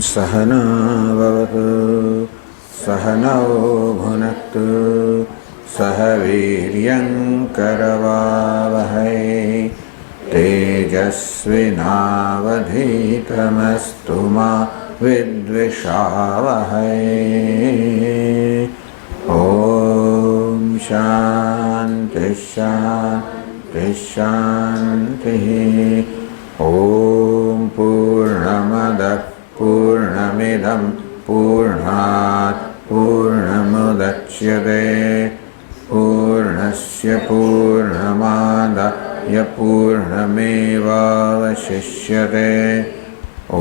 सहना भवतु सहनौ भुनक्तु सह वीर्यं करवावहै तेजस्विनावधीतमस्तु मा विद्विषावहै। ॐ शान्ति शान्ति शान्तिः। ॐ पूर्णमदः पूर्णमिदं पूर्णात् पूर्णमुदच्यते पूर्णस्य पूर्णमादाय पूर्णमेवावशिष्यते। ॐ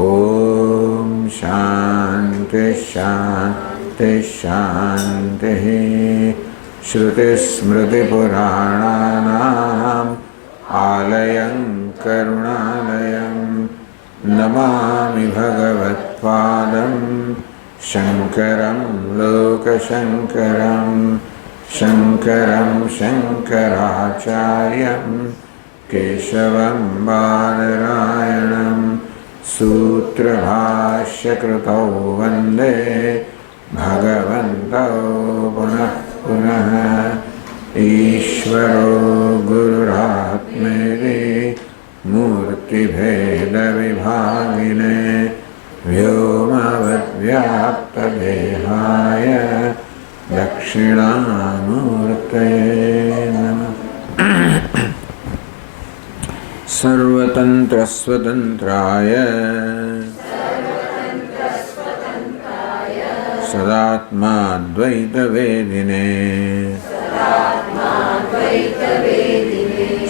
शान्ति शान्ति शान्तिः। श्रुतिस्मृतिपुराणानाम् आलयं करुणालयं नमामि भगवत्पादं शङ्करं लोकशङ्करं शङ्करं शङ्कराचार्यं केशवं बादरायणं सूत्रभाष्यकृतौ वन्दे भगवन्तौ पुनः पुनः। ईश्वरो गुरुरात्मेति मूर्तिभेदविभागिने व्योमवद्व्याप्तदेहाय दक्षिणामूर्तये नमः। सर्वतन्त्रस्वतन्त्राय सदात्माद्वैतवेदिने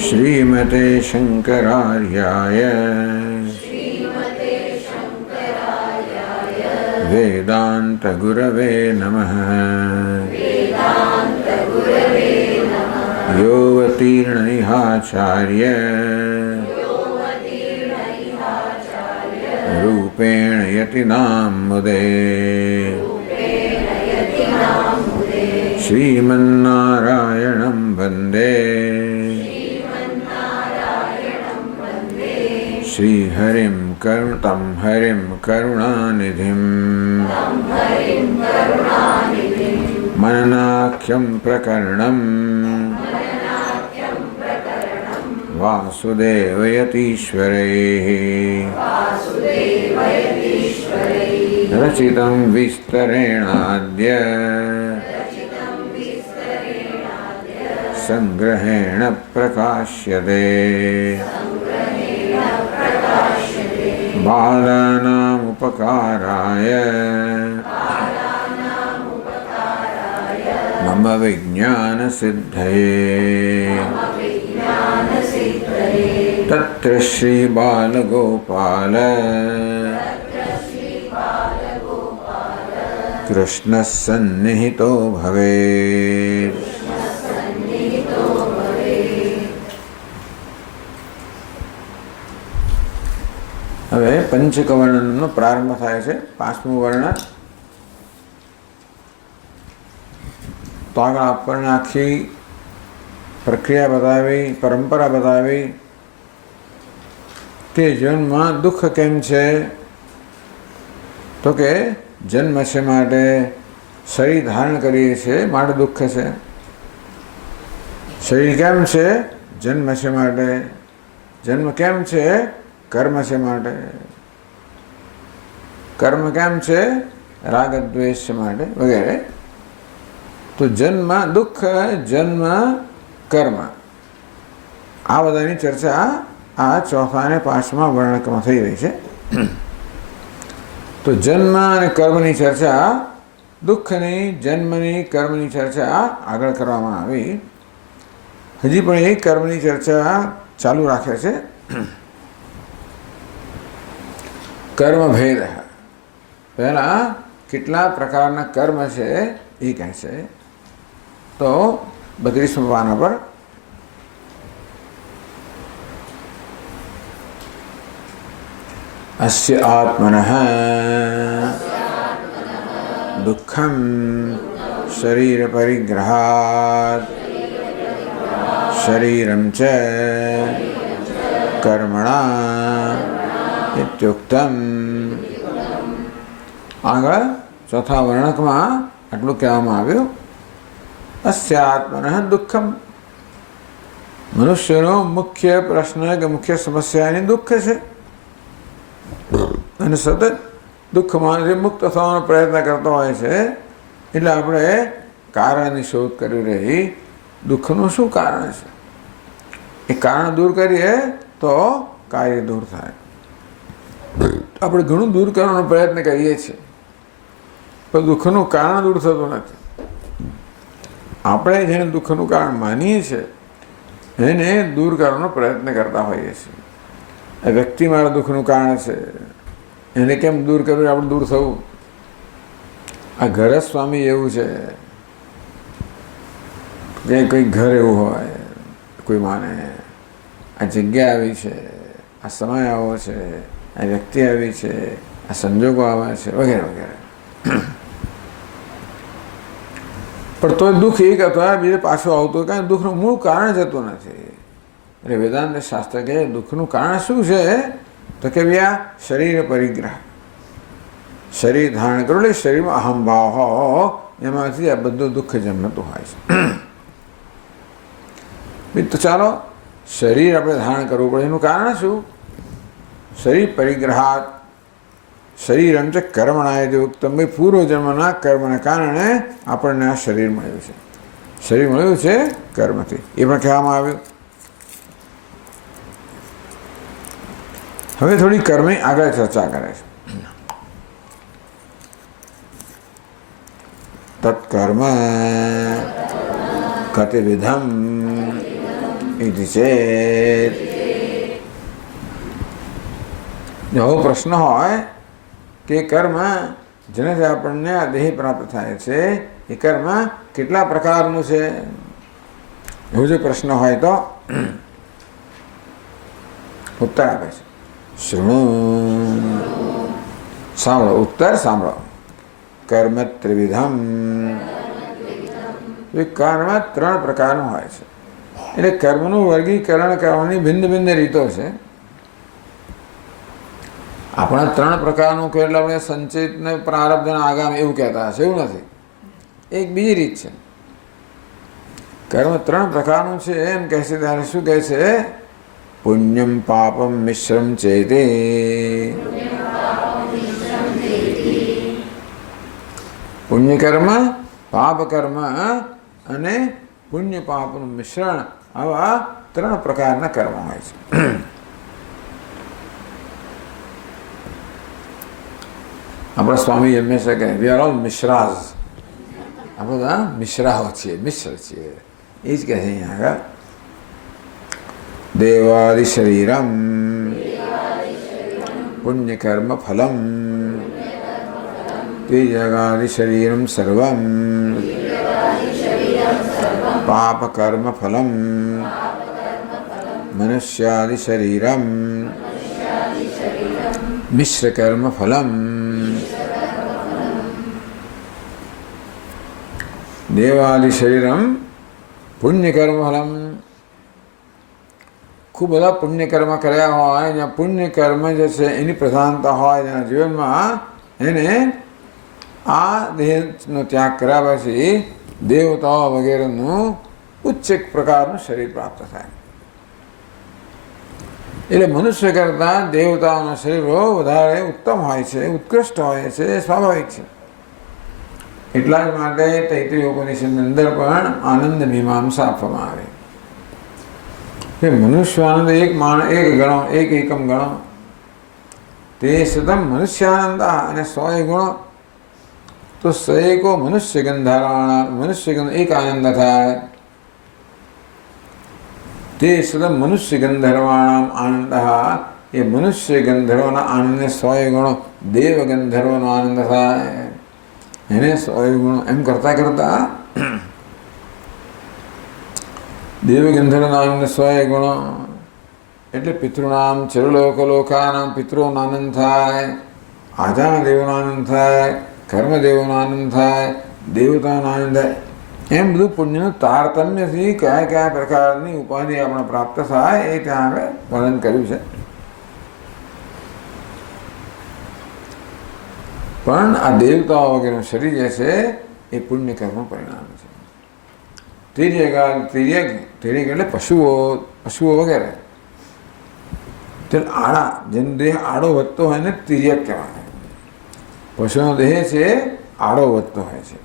श्रीमते शङ्करार्याय वेदान्तगुरवे नमः। योऽवतीर्णैहाचार्य रूपेण यतिनां मुदे श्रीमन्नारायणं वन्दे श्रीहरिं तं हरिं करुणानिधिं मननाख्यं प्रकरणं वासुदेवयतीश्वरैः रचितं विस्तरेणाद्य संग्रहेण प्रकाश्यते। बालानामुपकाराय मम विज्ञानसिद्धये तत्र श्रीबालगोपाल कृष्णः सन्निहितो भवेत्। હવે પંચકવર્ણનો પ્રારંભ થાય છે. પાંચમું વર્ણ. તો આગળ આપણને આખી પ્રક્રિયા બતાવી, પરંપરા બતાવી કે જીવનમાં દુઃખ કેમ છે. તો કે જન્મ છે માટે શરીર ધારણ કરીએ છીએ માટે દુઃખ છે. શરીર કેમ છે? જન્મ છે માટે. જન્મ કેમ છે? કર્મ છે માટે. કર્મ કેમ છે? રાગ દ્વેષ માટે વગેરે. તો જન્મ દુઃખ, જન્મ કર્મ, આ બધાની ચર્ચા આ ચોથા અને પાંચમા વર્ણકમાં થઈ રહી છે. તો જન્મ અને કર્મની ચર્ચા, દુઃખની, જન્મની, કર્મની ચર્ચા આગળ કરવામાં આવી. હજી પણ એ કર્મની ચર્ચા ચાલુ રાખે છે. કર્મ ભેદ. પહેલા કેટલા પ્રકારના કર્મ છે એ કહે છે. તો 32મા પાના પર अस्य आत्मनः दुःखं शरीर परिग्रहात् शरीरं च कर्मणा इत्युक्तम् આગળ ચોથા વર્ણકમાં આટલું કહેવામાં આવ્યું, અસ્યાત્મનઃ દુઃખમ. મનુષ્યનો મુખ્ય પ્રશ્ન કે મુખ્ય સમસ્યા એની દુઃખ છે, અને સતત દુઃખમાંથી મુક્ત થવાનો પ્રયત્ન કરતો હોય છે. એટલે આપણે કારણની શોધ કરી રહી, દુઃખનું શું કારણ છે, એ કારણ દૂર કરીએ તો કાર્ય દૂર થાય. આપણે ઘણું દૂર કરવાનો પ્રયત્ન કરીએ છીએ, પણ દુઃખનું કારણ દૂર થતું નથી. આપણે જેને દુઃખનું કારણ માનીએ છીએ એને દૂર કરવાનો પ્રયત્ન કરતા હોઈએ છીએ. એ વ્યક્તિ મારા દુઃખનું કારણ છે, એને કેમ દૂર કરવું, આપણે દૂર થવું. આ ઘર સ્વામી એવું છે કે કોઈ ઘર એવું હોય, કોઈ માને આ જગ્યા આવી છે, આ સમય આવો છે, આ વ્યક્તિ આવી છે, આ સંજોગો આવ્યા છે, વગેરે વગેરે. પણ તો દુઃખ એક અથવા બીજે પાછું આવતું, કારણ દુઃખનું મૂળ કારણ જતું નથી. એટલે વેદાંત શાસ્ત્ર કહે દુઃખનું કારણ શું છે, તો કે ભાઈ આ શરીર પરિગ્રહ, શરીર ધારણ કરો એટલે શરીરમાં અહંભાવ હો, એમાંથી આ બધું દુઃખ જન્મતું હોય છે. તો ચાલો શરીર આપણે ધારણ કરવું પડે, એનું કારણ શું? શરીર પરિગ્રહાત શરીરમ ચ કર્મણાય ઉત્તમ. ભાઈ પૂર્વજન્મના કર્મના કારણે આપણને આ શરીર મળ્યું છે. શરીર મળ્યું છે કર્મથી, એ પણ કહેવામાં આવ્યું. હવે થોડી કર્મની આગળ ચર્ચા કરે છે. તત્કર્મ કતિવિધમ ઇતિ ચેત. એવો પ્રશ્ન હોય કે કર્મ જેનાથી આપણને આ દેહ પ્રાપ્ત થાય છે, એ કર્મ કેટલા પ્રકારનું છે, એવો જો પ્રશ્ન હોય તો ઉત્તર આપે છે, શૃણુ, સાંભળો. ઉત્તર સાંભળો. કર્મ ત્રિવિધમ. કર્મ 3 પ્રકારનું હોય છે. એટલે કર્મનું વર્ગીકરણ કરવાની ભિન્ન ભિન્ન રીતો છે. આપણા 3 પ્રકારનું કે એટલે આપણે સંચિત ને પ્રારબ્ધ ને આગામ એવું કહેતા હશે, એવું નથી. એક બીજી રીત છે. કર્મ 3 પ્રકારનું છે એમ કહે છે ત્યારે શું કહે છે? પુણ્યમ પાપમ મિશ્રમ ચેતે. પુણ્ય કર્મ, પાપ કર્મ અને પુણ્ય પાપનું મિશ્રણ, આવા 3 પ્રકારના કર્મ હોય છે. આપણા સ્વામી હંમેશા કહે વી આર ઓલ મિશ્રાઝ. આપણે બધા મિશ્રાઓ છીએ, મિશ્ર છીએ. એ જ કહે છે અહીંયા આગળ. દેવાદિ શરીરમ પુણ્યકર્મ ફલમ ત્રિજગાદિ શરીરમ સર્વમ પાપકર્મ ફલમ મનુષ્યાદિ શરીરમ મિશ્રકર્મ ફલમ દેવાદિ શરીરમ પુણ્યકર્મ ફલમ. ખૂબ બધા પુણ્યકર્મ કર્યા હોય, જ્યાં પુણ્યકર્મ જે છે એની પ્રધાનતા હોય જેના જીવનમાં, એને આ દેહનો ત્યાગ કર્યા પછી દેવતાઓ વગેરેનું ઉચ્ચ એક પ્રકારનું શરીર પ્રાપ્ત થાય. એટલે મનુષ્ય કરતાં દેવતાઓના શરીરો વધારે ઉત્તમ હોય છે, ઉત્કૃષ્ટ હોય છે, સ્વાભાવિક છે. એટલા જ માટે તૈત્રીય ઉપનિષદની અંદર પણ આનંદ મીમાંસા આપવામાં આવે કે મનુષ્યાનંદ એક ગણો, એક એકમ ગણો, તે સતમ મનુષ્યાનંદ અને 100 ગુણો, તો 100 મનુષ્ય ગંધારવાણા, મનુષ્ય ગંધ એક આનંદ થાય. તે સતમ મનુષ્ય ગંધર્વાણામ આનંદ, એ મનુષ્ય ગંધર્વના આનંદને 100 ગુણો દેવ ગંધર્વનો આનંદ થાય. એને 100 ગુણો એમ કરતા કરતા દેવ ગંધર્વના આનંદ 100 ગુણો એટલે પિતૃનામ ચરુલોકલોકાનામ પિતૃઓનો આનંદ થાય, આજાના દેવોનો આનંદ થાય, કર્મદેવોનો આનંદ થાય, દેવતાનો આનંદ થાય. એમ બધું પુણ્યનું તારતમ્યથી કયા કયા પ્રકારની ઉપાધિ આપણે પ્રાપ્ત થાય એ ત્યાં આગળ વર્ણન કર્યું છે. પણ આ દેવતાઓ વગેરેનું શરીર જે છે એ પુણ્ય કર્મનું પરિણામ છે. તિર્યક એટલે પશુઓ વગેરે. તે આડા, જેનો દેહ આડો વધતો હોય ને તિર્યક કહેવાય. પશુનો દેહ છે આડો વધતો હોય છે,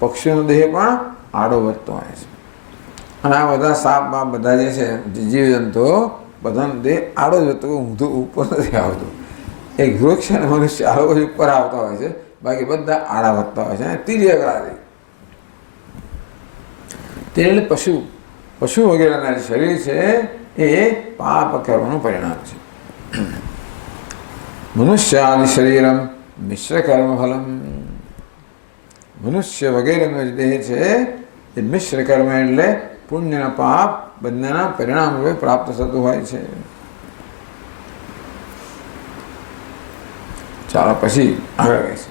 પક્ષીનો દેહ પણ આડો વધતો હોય છે. અને આ બધા સાપ બાપ બધા જે છે જીવજંતુઓ બધાનો દેહ આડો જ વધતો, ઊંધું ઉપર નથી આવતું. એક વૃક્ષ અને મનુષ્ય આડો જ ઉપર આવતા હોય છે, બાકી બધા આડા વધતા હોય છે. અને તિર્યક તે એટલે પશુ વગેરેના જે શરીર છે એ પાપ કર્મનું પરિણામ છે. મનુષ્યાદિ શરીરમ મિશ્ર કર્મ ફલમ. મનુષ્ય વગેરેનો જે દેહ છે એ મિશ્ર કર્મ એટલે પુણ્યના પાપ બંનેના પરિણામ રૂપે પ્રાપ્ત થતું હોય છે. ચાલો પછી આગળ કહે છે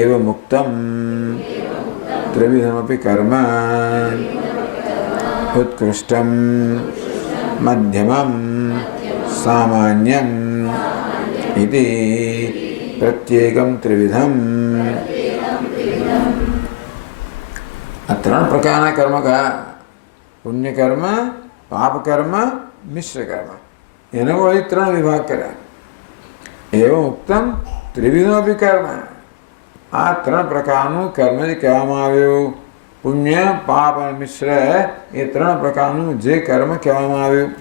એવ મુક્તમ ત્રિવિધમપી કર્મ ઉત્કૃષ્ટમ મધ્યમમ સામાન્યમ ઇતિ પ્રત્યેકમ ત્રિવિધમ. આ ત્રણ પ્રકારના કર્મ કયા? પુણ્ય કર્મ, પાપ કર્મ, મિશ્ર કર્મ. એને વળી ત્રણ વિભાગ કર્યા. એવું ઉત્તમ ત્રિવિધમપી કર્મ. આ ત્રણ પ્રકારનું કર્મ જે કહેવામાં આવ્યું, પુણ્ય, પાપ અને મિશ્ર, એ ત્રણ પ્રકારનું જે કર્મ કહેવામાં આવ્યું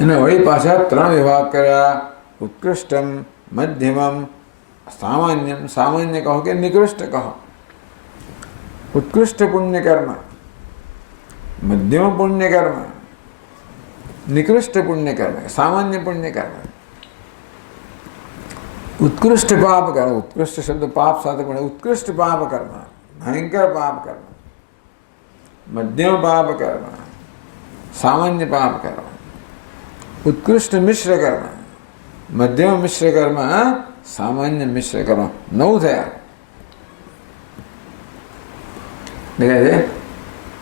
એને વળી પાછા ત્રણ વિભાગ કર્યા. ઉત્કૃષ્ટમ, મધ્યમમ, સામાન્યમ. સામાન્ય કહો કે નિકૃષ્ટ કહો. ઉત્કૃષ્ટ પુણ્ય કર્મ, મધ્યમ પુણ્ય કર્મ, નિકૃષ્ટ પુણ્ય કર્મ, સામાન્ય પુણ્ય કર્મ. ઉત્કૃષ્ટ પાપ કર્મ, ઉત્કૃષ્ટ શબ્દ પાપ સાથે પણ ઉત્કૃષ્ટ પાપ કર્મ, ભયંકર પાપ કર્મ, મધ્યમ પાપ કર્મ, સામાન્ય પાપ કર્મ, ઉત્કૃષ્ટ મિશ્ર કર્મ, મધ્યમ મિશ્ર કર્મ, સામાન્ય મિશ્ર કર્મ. 9 થયા. દેખાય છે?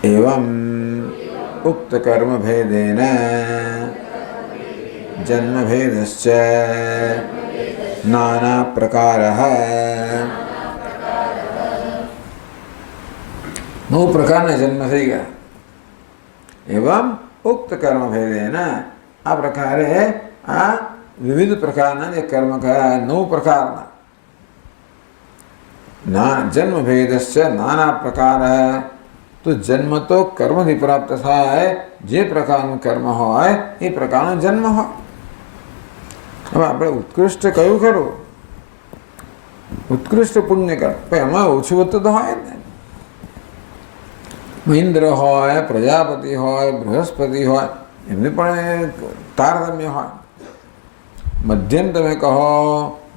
એવમ ઉક્ત કર્મ ભેદેન જન્મ ભેદશ્ચ નાના પ્રકારઃ. 9 પ્રકારના જન્મ થઈ ગયા. એવમ ઉક્ત કર્મ ભેદેન, આ પ્રકારે આ વિવિધ પ્રકારના જે કર્મ કયા 9 પ્રકારના. જન્મ ભેદશ્ચ નાના પ્રકાર. તો જન્મ તો કર્મથી પ્રાપ્ત થાય, જે પ્રકારનું કર્મ હોય એ પ્રકારનો જન્મ હોય. હવે આપણે ઉત્કૃષ્ટ કયું ખરું? ઉત્કૃષ્ટ પુણ્ય કર્મ. પણ એમાં ઓછું વધતું તો હોય ને. મહિન્દ્ર હોય, પ્રજાપતિ હોય, બૃહસ્પતિ હોય, એમને પણ તારતમ્ય હોય. મધ્યમ તમે કહો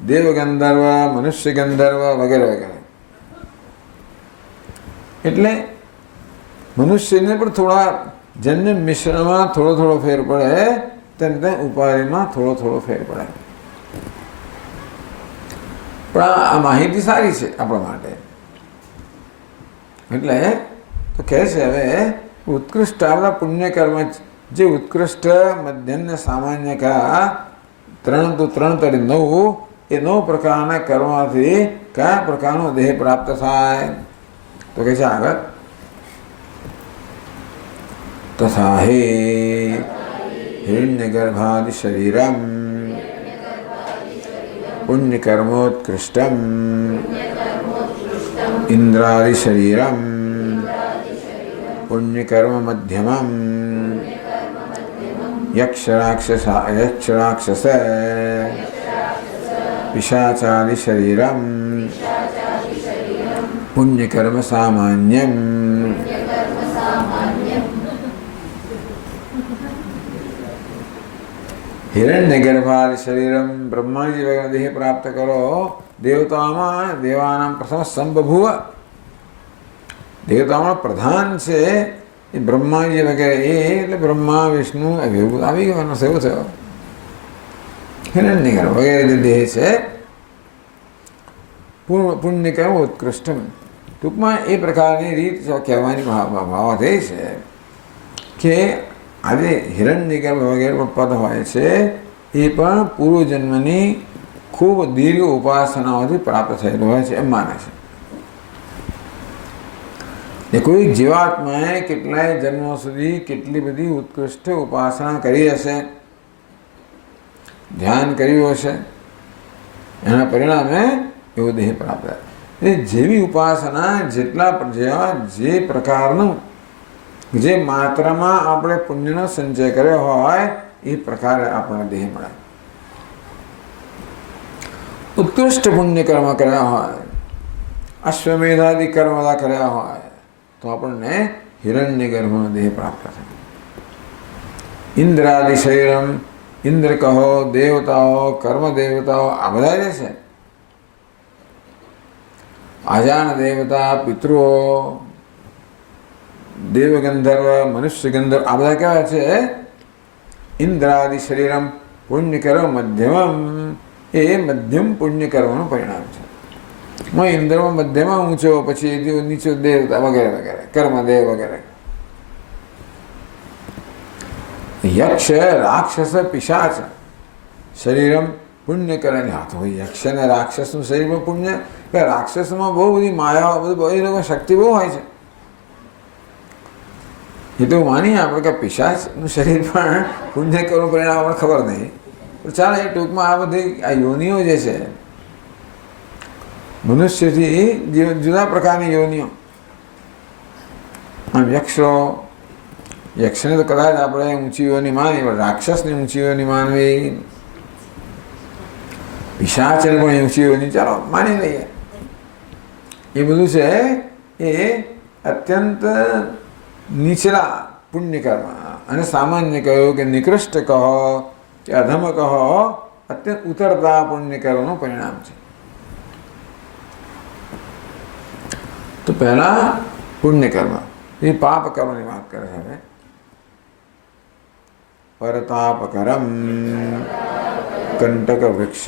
દેવ ગંધર્વ, મનુષ્ય ગંધર્વ વગેરે વગેરે. એટલે મનુષ્યને પણ થોડા જન્મ મિશ્રમાં થોડો ફેર પડે, તેમ ઉપાધિમાં થોડો ફેર પડે. પણ આ માહિતી સારી છે આપણા માટે. એટલે તો કહે છે હવે ઉત્કૃષ્ટ આપણા પુણ્ય કર્મ, જે ઉત્કૃષ્ટ, મધ્યમ ને સામાન્ય કા 3 તો 3 તરી 9, એ 9 પ્રકારના કર્મથી કયા પ્રકારનો દેહ પ્રાપ્ત થાય? તો કહે છે આગળ તથા હે હિરણ્યગર્ભાદિ શરીરમ પુણ્યકર્મોત્કૃષ્ટમ ઇન્દ્રાદિ શરીરમ પુણ્યકર્મ મધ્યમમ યક્ષરાક્ષસ પિશાચાદિ શરીરમ પુણ્યકર્મ સામાન્યમ. હિરણ્યગર્ભાદિ શરીરમ, બ્રહ્માજી વગેરે દેહ પ્રાપ્ત કરો. દેવતાઓમાં દેવાનામ પ્રથમ સંબભુવ. દેવતાઓમાં પ્રધાન છે એ બ્રહ્માજી વગેરે. એ એટલે બ્રહ્મા વિષ્ણુ અભિભૂત આવી ગયો સેવો થયો. હિરણ્યગર્ભ વગેરે જે દેહ છે પુણ્ય કહેવું ઉત્કૃષ્ટમ. ટૂંકમાં એ પ્રકારની રીત કહેવાની ભાવ થઈ છે કે આજે હિરણ્યગર્ભ વગેરે પદ હોય છે એ પણ પૂર્વજન્મની ખૂબ દીર્ઘ ઉપાસનાઓથી પ્રાપ્ત થયેલું હોય છે એમ માને છે. એ કોઈ જીવાત્માએ કેટલાય જન્મો સુધી કેટલી બધી ઉત્કૃષ્ટ ઉપાસના કરી હશે, ધ્યાન કર્યું હશે, એના પરિણામે એવો દેહ પ્રાપ્ત થાય. એ જેવી ઉપાસના જે પ્રકારનું જે માત્રામાં આપણે પુણ્યનો સંચય કર્યો હોય એ પ્રકારે આપણને દેહ મળે. ઉત્કૃષ્ટ પુણ્ય કર્મ કર્યા હોય, અશ્વમેધાદિ કર્મ કર્યા હોય તો આપણને હિરણ્ય ગર્ભનો દેહ પ્રાપ્ત થાય. ઇન્દ્રાદિ શરીરમ, ઇન્દ્ર કહો, દેવતાઓ, કર્મ દેવતાઓ, આ બધા જે છે, આજાન દેવતા, પિતૃઓ, દેવ ગંધર્વ, મનુષ્ય ગંધર્વ, આ બધા કેવા છે? ઇન્દ્રાદિ શરીરમ પુણ્ય કર્મ મધ્યમમ, એ મધ્યમ પુણ્ય કર્મનું પરિણામ છે. ઇન્દ્રમાં મધ્યમાં ઊંચો, પછી નીચો દેવતા વગેરે વગેરે, કર્મદેવ વગેરે. યક્ષ, રાક્ષસ, પિશાચ શરીરમ પુણ્ય કરે. હા તો યક્ષ અને રાક્ષસનું શરીરમાં પુણ્ય, રાક્ષસમાં બહુ બધી માયા, બધું એ લોકો શક્તિ બહુ હોય છે. એ તો માનીએ આપણે કે પિશાચનું શરીર પણ પુણ્ય કરવું પરિણામ આપણે ખબર નહીં. ચાલો એ ટૂંકમાં આ બધી આ યોનિઓ જે છે, મનુષ્યથી જુદા પ્રકારની યોનિઓ. આમ યક્ષને તો કદાચ આપણે ઊંચી યોની માનવી, પણ રાક્ષસની ઊંચી યોની માનવી, પિશાચને પણ ઊંચી યોની ચાલો માની લઈએ. એ બધું છે એ અત્યંત નીચલા પુણ્ય કર્મ. અને સામાન્ય કહ્યું કે નિકૃષ્ટ કહો કે અધમ કહો, અત્યંત ઉતરતા પુણ્ય કર્મનું પરિણામ છે. તો પહેલા પુણ્ય કર્મ, એ પાપ કર્મની વાત કરે છે. પરતાપ કરમ, કંટક વૃક્ષ,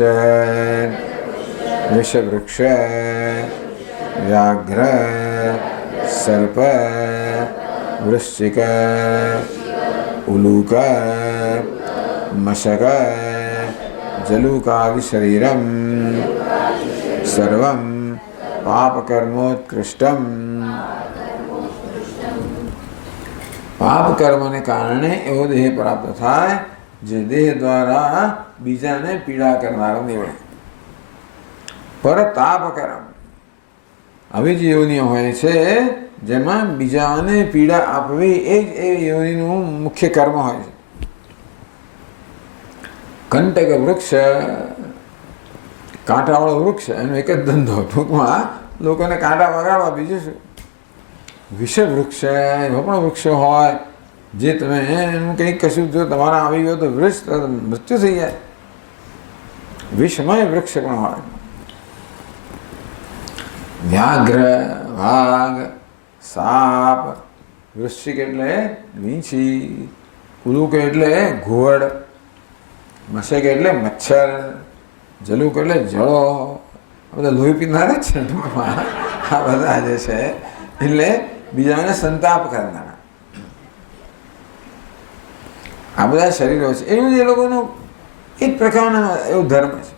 વિષવૃક્ષ, વ્યાઘ્ર, સર્પ, વૃશ્ચિક, ઉલુક, મશક, જલુકાદિ શરીરમ સર્વમ પાપકર્મોત્કૃષ્ટમ. પાપ કર્મને કારણે એવો દેહ પ્રાપ્ત થાય જે દેહ દ્વારા બીજાને પીડા કરનારો નીવડે. પરતાપ કર્મ, આવી જ યોનિઓ હોય છે જેમાં બીજાને પીડા આપવી એ જ એ યોનિનું મુખ્ય કર્મ હોય છે. કંટક વૃક્ષ, કાંટાવાળો વૃક્ષ, એનો એક જ ધંધો, ટૂંકમાં લોકોને કાંટા વગાડવા, બીજું શું. વિષવૃક્ષ, એવા પણ વૃક્ષો હોય જે તમે એનું કંઈક કશું જો તમારા આવી ગયો તો વૃક્ષ મૃત્યુ થઈ જાય. વિષમય વૃક્ષ પણ હોય. વ્યાઘ્ર, વાઘ, સાપ, વૃશ્ચિક એટલે વીંછી, ઉલુક એટલે ઘુવડ, મશક એટલે મચ્છર, જલુક એટલે જળો. આ બધા લોહી પીનારા જ છે ટૂંકમાં. આ બધા જે છે એટલે બીજાને સંતાપ કરનારા આ બધા શરીરો છે. એવું એ લોકોનું એક પ્રકારનો એવો ધર્મ છે.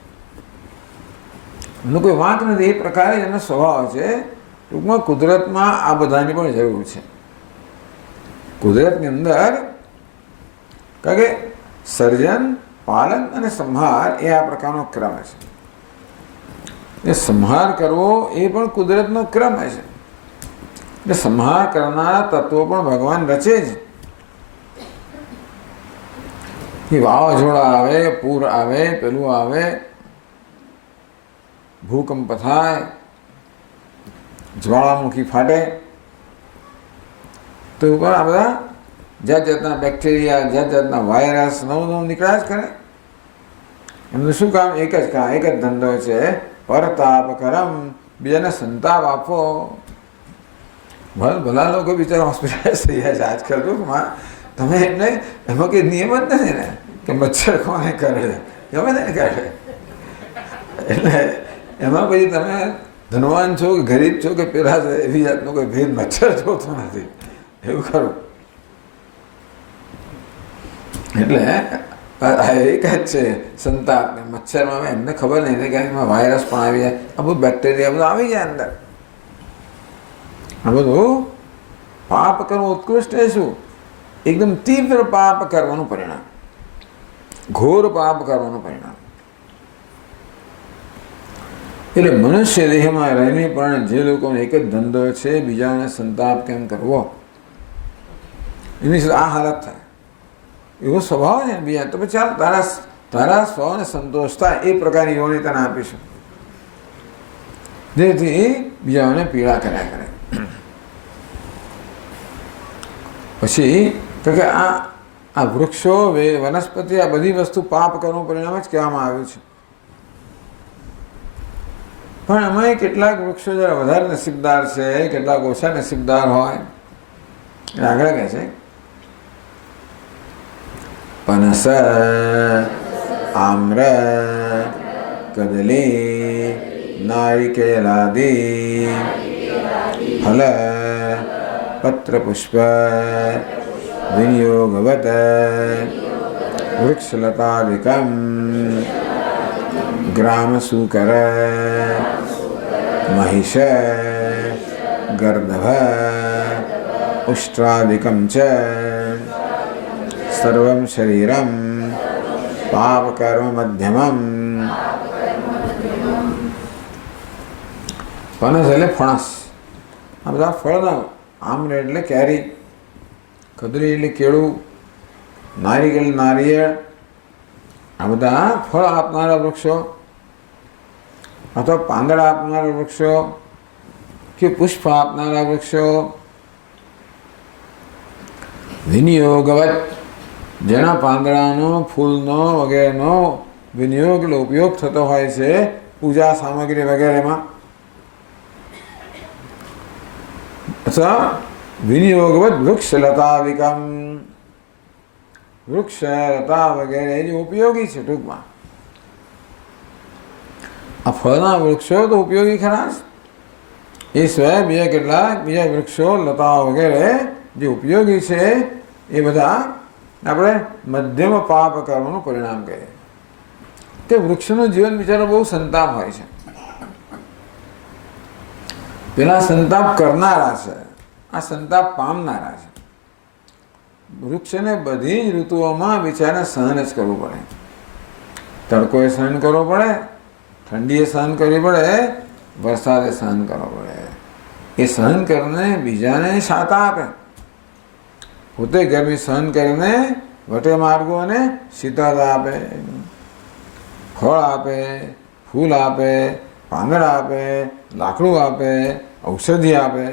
એનો કોઈ વાંક નથી, એ પ્રકારે એનો સ્વભાવ છે. ટૂંકમાં કુદરતમાં આ બધાની પણ જરૂર છે. કુદરતની અંદર કારણ કે સર્જન, પાલન અને સંહાર એ આ પ્રકારનો ક્રમ છે. એ સંહાર કરવો એ પણ કુદરતનો ક્રમ છે. એટલે સંહાર કરનારા તત્વો પણ ભગવાન રચે જ. એ વાવાઝોડા આવે, પૂર આવે, પેલું આવે, ભૂકંપ થાય, જ્વાળામુખી ફાટે, તો ઉપર આ બધા જાત જાતના બેક્ટેરિયા, જાત જાતના વાયરસ નવું નીકળ્યા જ કરે. એમનું શું કામ? એક જ ધંધો છે, પરતાપ કરમ, બીજાને સંતાપ આપો. ભલા લોકો બિચારા હોસ્પિટલાઇઝ થઈ જાય છે આજકાલ. ટૂંકમાં તમે એટલે એમાં કંઈ નિયમ જ નથી ને કે મચ્છર કોને કરડે, ગમે તેને કરડે. એટલે એમાં પછી તમે ધનવાન છો કે ગરીબ છો કે પેલા છો એવી જાતનો કોઈ ભેદ મચ્છર જોતો નથી, એવું ખરું. એટલે એક જ છે સંતાપ. મચ્છરમાં એમને ખબર નહીં કે એમાં વાયરસ પણ આવી જાય, આ બધું બેક્ટેરિયા બધું આવી જાય અંદર. આ બધું પાપ કરવું ઉત્કૃષ્ટ એ શું? એકદમ તીવ્ર પાપ કરવાનું પરિણામ, ઘોર પાપ કરવાનું પરિણામ. એટલે મનુષ્ય દેહમાં રહીને પણ જે લોકોને એક જ ધંધો છે બીજાને સંતાપ કેમ કરવો, એની આ હાલત થાય, એવો સ્વભાવ છે ને બીજા, તો પછી ચાલ તારા સ્વને સંતોષ થાય એ પ્રકારની યોની તને આપીશું, જેથી બીજાઓને પીડા કર્યા કરે. પછી તો કે આ વૃક્ષો વનસ્પતિ આ બધી વસ્તુ પાપ કરવાનું પરિણામ જ કહેવામાં આવ્યું છે. પણ એમાં કેટલાક વૃક્ષો જરા વધારે નસીબદાર છે, કેટલાક ઓછા નસીબદાર હોય. આગળ કહે છે પનસ, આમ્ર, કદલી, નારિકેલાદી, ફલ, પત્ર પુષ્પ, વિનિયોગવત, વૃક્ષલતાદિકમ, ગ્રામસૂકર, महिष, गर्दभ, उष्ट्रादिकं च सर्वं शरीरं पापकर्म मध्यमं. પનસ એટલે ફણસ, આ બધા ફળના. આમ્ર એટલે કેરી, કદરી એટલે કેળું, નારિકેળ નારિયેળ, આ બધા ફળ આપનારા વૃક્ષો અથવા પાંદડા આપનારા વૃક્ષો કે પુષ્પ આપનારા વૃક્ષો. વિનિયોગવત, જેના પાંદડાનો, ફૂલનો વગેરેનો વિનિયોગ એટલે ઉપયોગ થતો હોય છે પૂજા સામગ્રી વગેરેમાં. અથવા વિનિયોગવત વૃક્ષ લતાદિકમ, વૃક્ષ લતા વગેરે જે ઉપયોગી છે. ટૂંકમાં આ ફળના વૃક્ષો તો ઉપયોગી ખરા, એ સિવાય બીજા કેટલાક બીજા વૃક્ષો લતાઓ વગેરે જે ઉપયોગી છે એ બધા આપણે મધ્યમ પાપ કરવાનું પરિણામ કહીએ. કે વૃક્ષનું જીવન બિચારો બહુ સંતાપ હોય છે. પેલા સંતાપ કરનારા છે, આ સંતાપ પામનારા છે. વૃક્ષને બધી જ ઋતુઓમાં બિચારાને સહન જ કરવું પડે. તડકોએ સહન કરવો પડે, ઠંડીએ સહન કરવી પડે, વરસાદે સહન કરવો પડે. એ સહન કરીને બીજાને શાતા આપે, પોતે ગરમી સહન કરીને વટે માર્ગો અને શીતળતા આપે, ફળ આપે, ફૂલ આપે, પાંદડા આપે, લાકડું આપે, ઔષધિ આપે.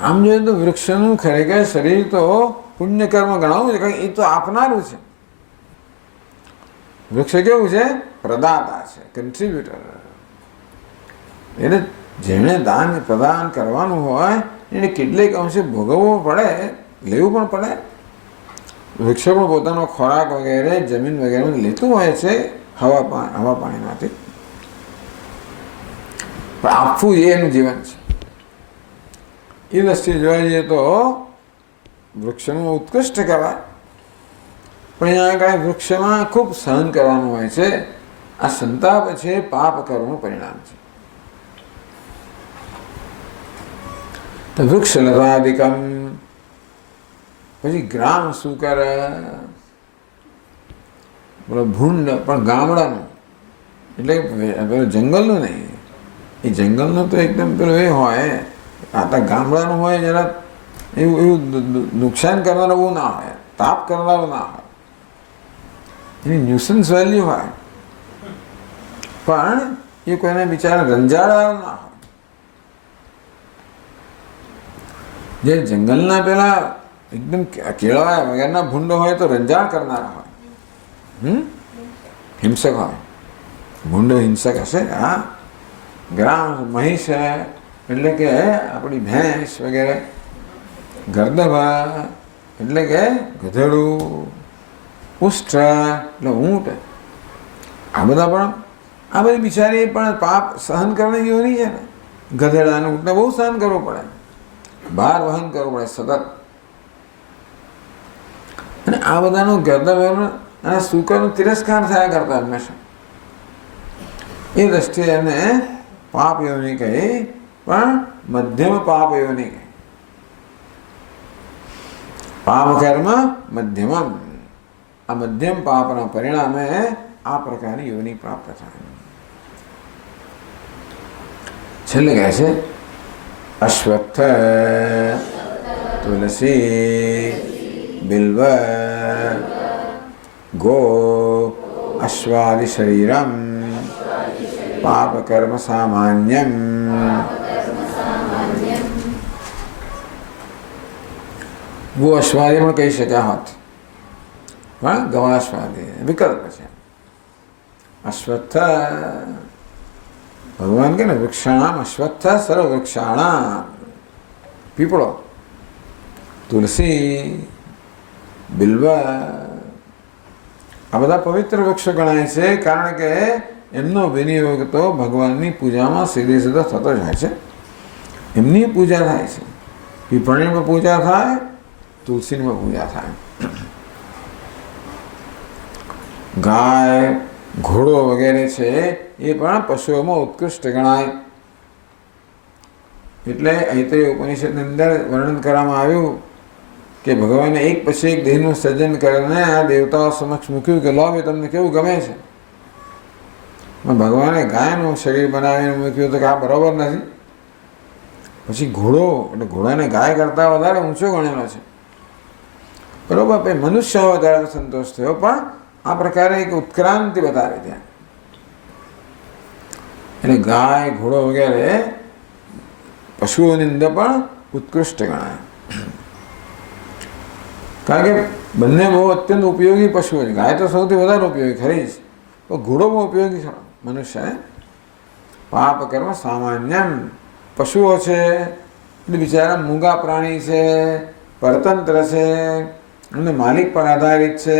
આમ જોઈએ તો વૃક્ષનું ખરેખર શરીર તો પુણ્યકર્મ ગણાવું છે, કારણ એ તો આપનારું છે. વૃક્ષ કેવું છે? પ્રદાતા છે, કન્ટ્રીબ્યુટર. એટલે જેણે દાન પ્રદાન કરવાનું હોય એને કેટલીક અંશે ભોગવવું પડે, લેવું પણ પડે. વૃક્ષો પણ પોતાનો ખોરાક વગેરે જમીન વગેરે લેતું હોય છે હવા પાણીમાંથી, પણ આપવું એ એનું જીવન છે. એ દ્રષ્ટિએ જોવા જઈએ તો વૃક્ષનું ઉત્કૃષ્ટ કહેવાય. પણ અહીંયા કાંઈ વૃક્ષમાં ખૂબ સહન કરવાનું હોય છે. આ સંતાપ છે પાપ કરવાનું પરિણામ છે. તો વૃક્ષ લતાદિકમ, પછી ગ્રામ સૂકર, બોલો ભૂંડ, પણ ગામડાનું, એટલે પેલું જંગલનું નહીં. એ જંગલનું તો એકદમ પેલું એ હોય, આ તો ગામડાનું હોય જરા એવું નુકસાન કરનારું બહુ ના હોય, તાપ કરનારું ના હોય, એની ન્યુસન્સ વેલ્યુ હોય, પણ એ કોઈને બિચારા રંજાડાયું ના હોય. જે જંગલના પેલા એકદમ કેળવાયા વગેરેના ભૂંડો હોય તો રંજાણ કરનારા હોય, હિંસક હોય. ભૂંડો હિંસક હશે. હા, ગ્રામ મહિષ એટલે કે આપણી ભેંસ વગેરે, ગર્દભા એટલે કે ગધેડું, ઉષ્ઠ એટલે ઊંટ, આ બધા પણ આ બધી બિચારી પણ પાપ સહન કરવાની યોની છે ને. ગધેડાને ઊંટને બહુ સહન કરવું પડે, ભાર વહન કરવું પડે સતત. અને આ બધાનું ગર્દભ અને શુકરનો તિરસ્કાર થયા કરતા હંમેશા. એ દ્રષ્ટિએ એને પાપ યોની કહી, પણ મધ્યમ પાપ યોની કહી. પાપ કર્મ મધ્યમમ. આ મધ્યમ પાપના પરિણામે આ પ્રકારની યોની પ્રાપ્ત થાય. છેલ્લે કહે છે અશ્વત્થ તુલસી બિલ્વ ગો અશ્વાદિ શરીરમ પાપ કર્મ સામાન્યમ. ગો અશ્વાદી પણ કહી શક્યા હોત, પણ ગવાશ્વાદી વિકલ્પ છે. અશ્વત્થ ભગવાન કે ને વૃક્ષાણામ અશ્વત્થ સર્વ વૃક્ષાણામ. પીપળો, તુલસી, બિલ્વ આ બધા પવિત્ર વૃક્ષો ગણાય છે, કારણ કે એમનો વિનિયોગ તો ભગવાનની પૂજામાં સીધે સીધો થતો જ હોય છે. એમની પૂજા થાય છે. પીપળની પણ પૂજા થાય, તુલસીની પણ પૂજા થાય. ગાય, ઘોડો વગેરે છે એ પણ પશુઓમાં ઉત્કૃષ્ટ ગણાય. એટલે ઐતરેય ઉપનિષદની અંદર વર્ણન કરવામાં આવ્યું કે ભગવાને એક પછી એક દેહનું સર્જન કરીને આ દેવતાઓ સમક્ષ મૂક્યું કે લો ભાઈ તમને કેવું ગમે છે. ભગવાને ગાયનું શરીર બનાવીને મૂક્યું તો કે આ બરાબર નથી. પછી ઘોડો, એટલે ઘોડાને ગાય કરતાં વધારે ઊંચો ગણેલો છે. બરોબર, ભાઈ મનુષ્ય વધારે સંતોષ થયો, પણ આ પ્રકારે એક ઉત્ક્રાંતિ બતાવે ત્યાં. એટલે ગાય, ઘોડો વગેરે પશુઓની અંદર પણ ઉત્કૃષ્ટ ગણાય. કારણ કે બંને બહુ અત્યંત ઉપયોગી પશુઓ છે. ગાય તો સૌથી વધારે ઉપયોગી ખરી જ, તો ઘોડો બહુ ઉપયોગી છે મનુષ્યને. પાપ કર્મ સામાન્યમ. પશુઓ છે એટલે બિચારા મૂંગા પ્રાણી છે, પરતંત્ર છે, એમને માલિક પર આધારિત છે.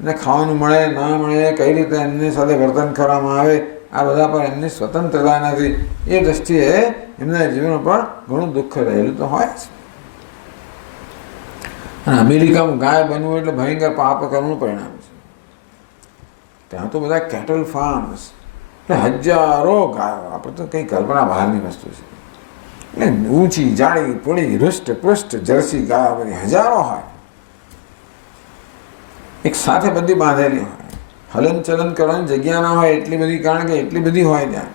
એમને ખાવાનું મળે ના મળે, કઈ રીતે એમની સાથે વર્તન કરવામાં આવે, આ બધા પર એમની સ્વતંત્રતા નથી. એ દ્રષ્ટિએ એમના જીવન પર ઘણું દુઃખ રહેલું તો હોય જ. અને અમેરિકામાં ગાય બનવું એટલે ભયંકર પાપ કરવાનું પરિણામ છે. ત્યાં તો બધા કેટલ ફાર્મ્સ, એટલે હજારો ગાયો. આપણે તો કંઈ કલ્પના બહારની વસ્તુ છે. એટલે ઊંચી જાડી પોળી હૃષ્ટ પૃષ્ઠ જર્સી ગાયો બધી હજારો હોય, એક સાથે બધી બાંધેલી હોય. હલન ચલન કરવાની જગ્યા ના હોય એટલી બધી, કારણ કે એટલી બધી હોય ત્યાં.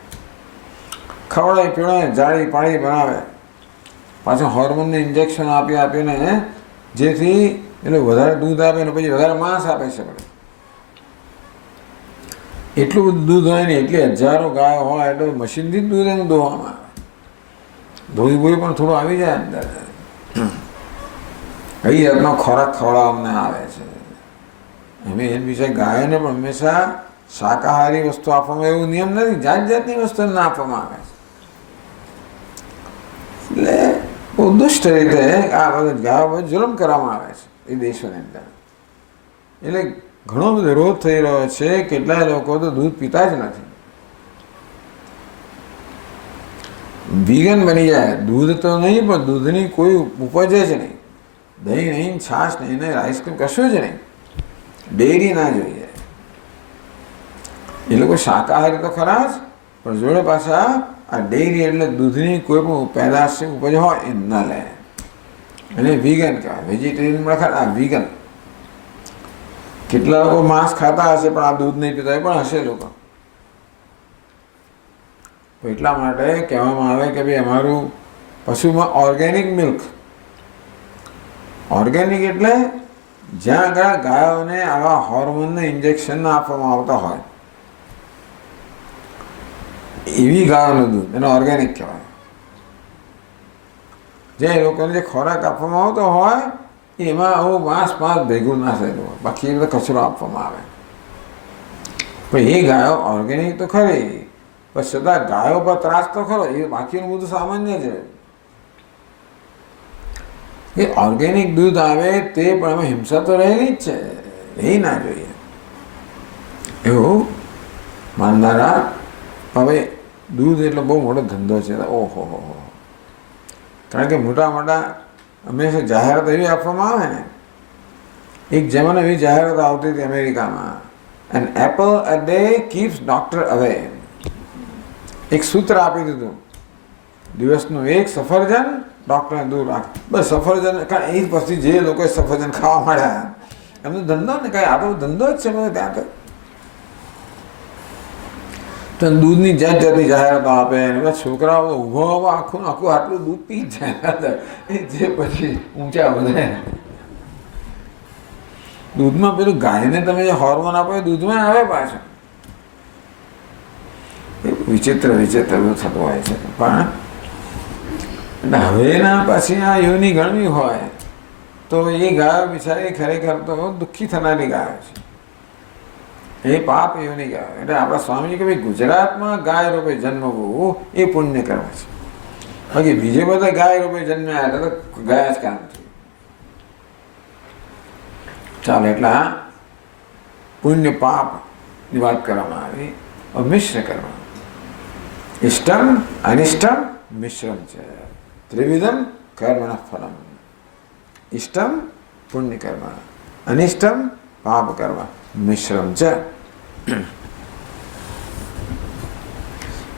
ખવડાય પીવડાય, જાળી પાડી બનાવે, પાછું હોર્મોનને ઇન્જેક્શન આપીને જેથી એટલે વધારે દૂધ આપે ને પછી વધારે માંસ આપે છે. એટલું બધું દૂધ હોય ને, એટલી હજારો ગાયો હોય એટલે મશીનથી જ દૂધ એનું દોવામાં આવે. ધોઈ પણ થોડું આવી જાય અંદર. કઈ જાતનો ખોરાક ખવડાવવામાં આવે છે. એમ બીજા ગાયોને પણ હંમેશા શાકાહારી વસ્તુ આપવામાં એવું નિયમ નથી. જાત જાતની વસ્તુ ના આપવામાં આવે છે. એટલે બહુ દુષ્ટ રીતે આ બધું ગાયો પર જુલમ કરવામાં આવે છે એ દેશોની અંદર. એટલે ઘણો બધો વિરોધ થઈ રહ્યો છે. કેટલાય લોકો તો દૂધ પીતા જ નથી, વિગન બની જાય. દૂધ તો નહીં, પણ દૂધની કોઈ ઉપજ જ નહીં. દહીં નહીં, છાશ નહીં, આઈસ્ક્રીમ કશું જ નહીં. ડેરી ના જોઈએ. એ લોકો શાકાહારી તો ખરા જ, પણ જોડે પાછા આ ડેરી એટલે દૂધની કોઈ પણ પેદાશ ઉપજ હોય એ ન લે. એને વિગન કહેવાય. વેજીટેરિયન આ વિગન. કેટલા લોકો માંસ ખાતા હશે પણ આ દૂધ નહીં પીતા, એ પણ હશે લોકો. એટલા માટે કહેવામાં આવે કે ભાઈ અમારું પશુમાં ઓર્ગેનિક મિલ્ક. ઓર્ગેનિક એટલે જ્યાં આગળ ગાયોને આવા હોર્મોનને ઇન્જેક્શન ના આપવામાં આવતા હોય એવી ગાયોનું દૂધ, એને ઓર્ગેનિક કહેવાય. જે લોકોને જે ખોરાક આપવામાં આવતો હોય એમાં આવું માંસ ભેગું ના થયેલું હોય, બાકી એ બધો કચરો આપવામાં આવે. પણ એ ગાયો ઓર્ગેનિક તો ખરી, પણ છતાં ગાયો પર ત્રાસ તો ખરો. એ બાકીનું બધું સામાન્ય છે. એ ઓર્ગેનિક દૂધ આવે તે પણ એમાં હિંસા તો રહેલી જ છે, એ ના જોઈએ એવું માનનારા. હવે દૂધ એટલો બહુ મોટો ધંધો છે. ઓહો હો, કારણ કે મોટા હંમેશા જાહેરાત એવી આપવામાં આવે ને એક જમાનો એવી જાહેરાત આવતી હતી અમેરિકામાં, an apple a day keeps doctor અવે. એક સૂત્ર આપી દીધું, દિવસનું એક સફરજન ડોક્ટરને દૂર રાખે. બસ સફરજન, કારણ એ પછી જે લોકોએ સફરજન ખાવા માંડ્યા એમનો ધંધો ને કઈ, આ તો ધંધો જ છે બધો ત્યાં તો દૂધની જાત જાતની જાહેરાતો આપે ને બધા છોકરાઓ ઊભો આખું આખું આટલું દૂધ પી જ જાય, જે પછી ઊંચા વધે. દૂધમાં પેલું ગાયને તમે જે હોર્મોન આપો એ દૂધમાં આવે પાછું. વિચિત્ર વિચિત્ર બધું થતું હોય છે. પણ હવેના પછી આ યોની ગણવી હોય તો એ ગાયો બિચારી ખરેખર તો દુઃખી થનારી ગાયો છે. એ પાપ યોની ગાયો. એટલે આપણા સ્વામીજી કે ભાઈ ગુજરાતમાં ગાય રૂપે જન્મવું એ પુણ્ય કર્મ છે. બાકી બીજે બધા ગાય રૂપે જન્મ્યા એટલે તો ગયા જ કામ થયું. ચાલો, એટલા પુણ્ય પાપની વાત કરવામાં આવી. મિશ્ર કર્મ, ઇષ્ટમ અનિષ્ટમ મિશ્રમ છે. ત્રિવિધમ કર્મણ ફલમ. ઇષ્ટમ પુણ્ય કર્મ, અનિષ્ટમ પાપ કર્મ, મિશ્રમ છે.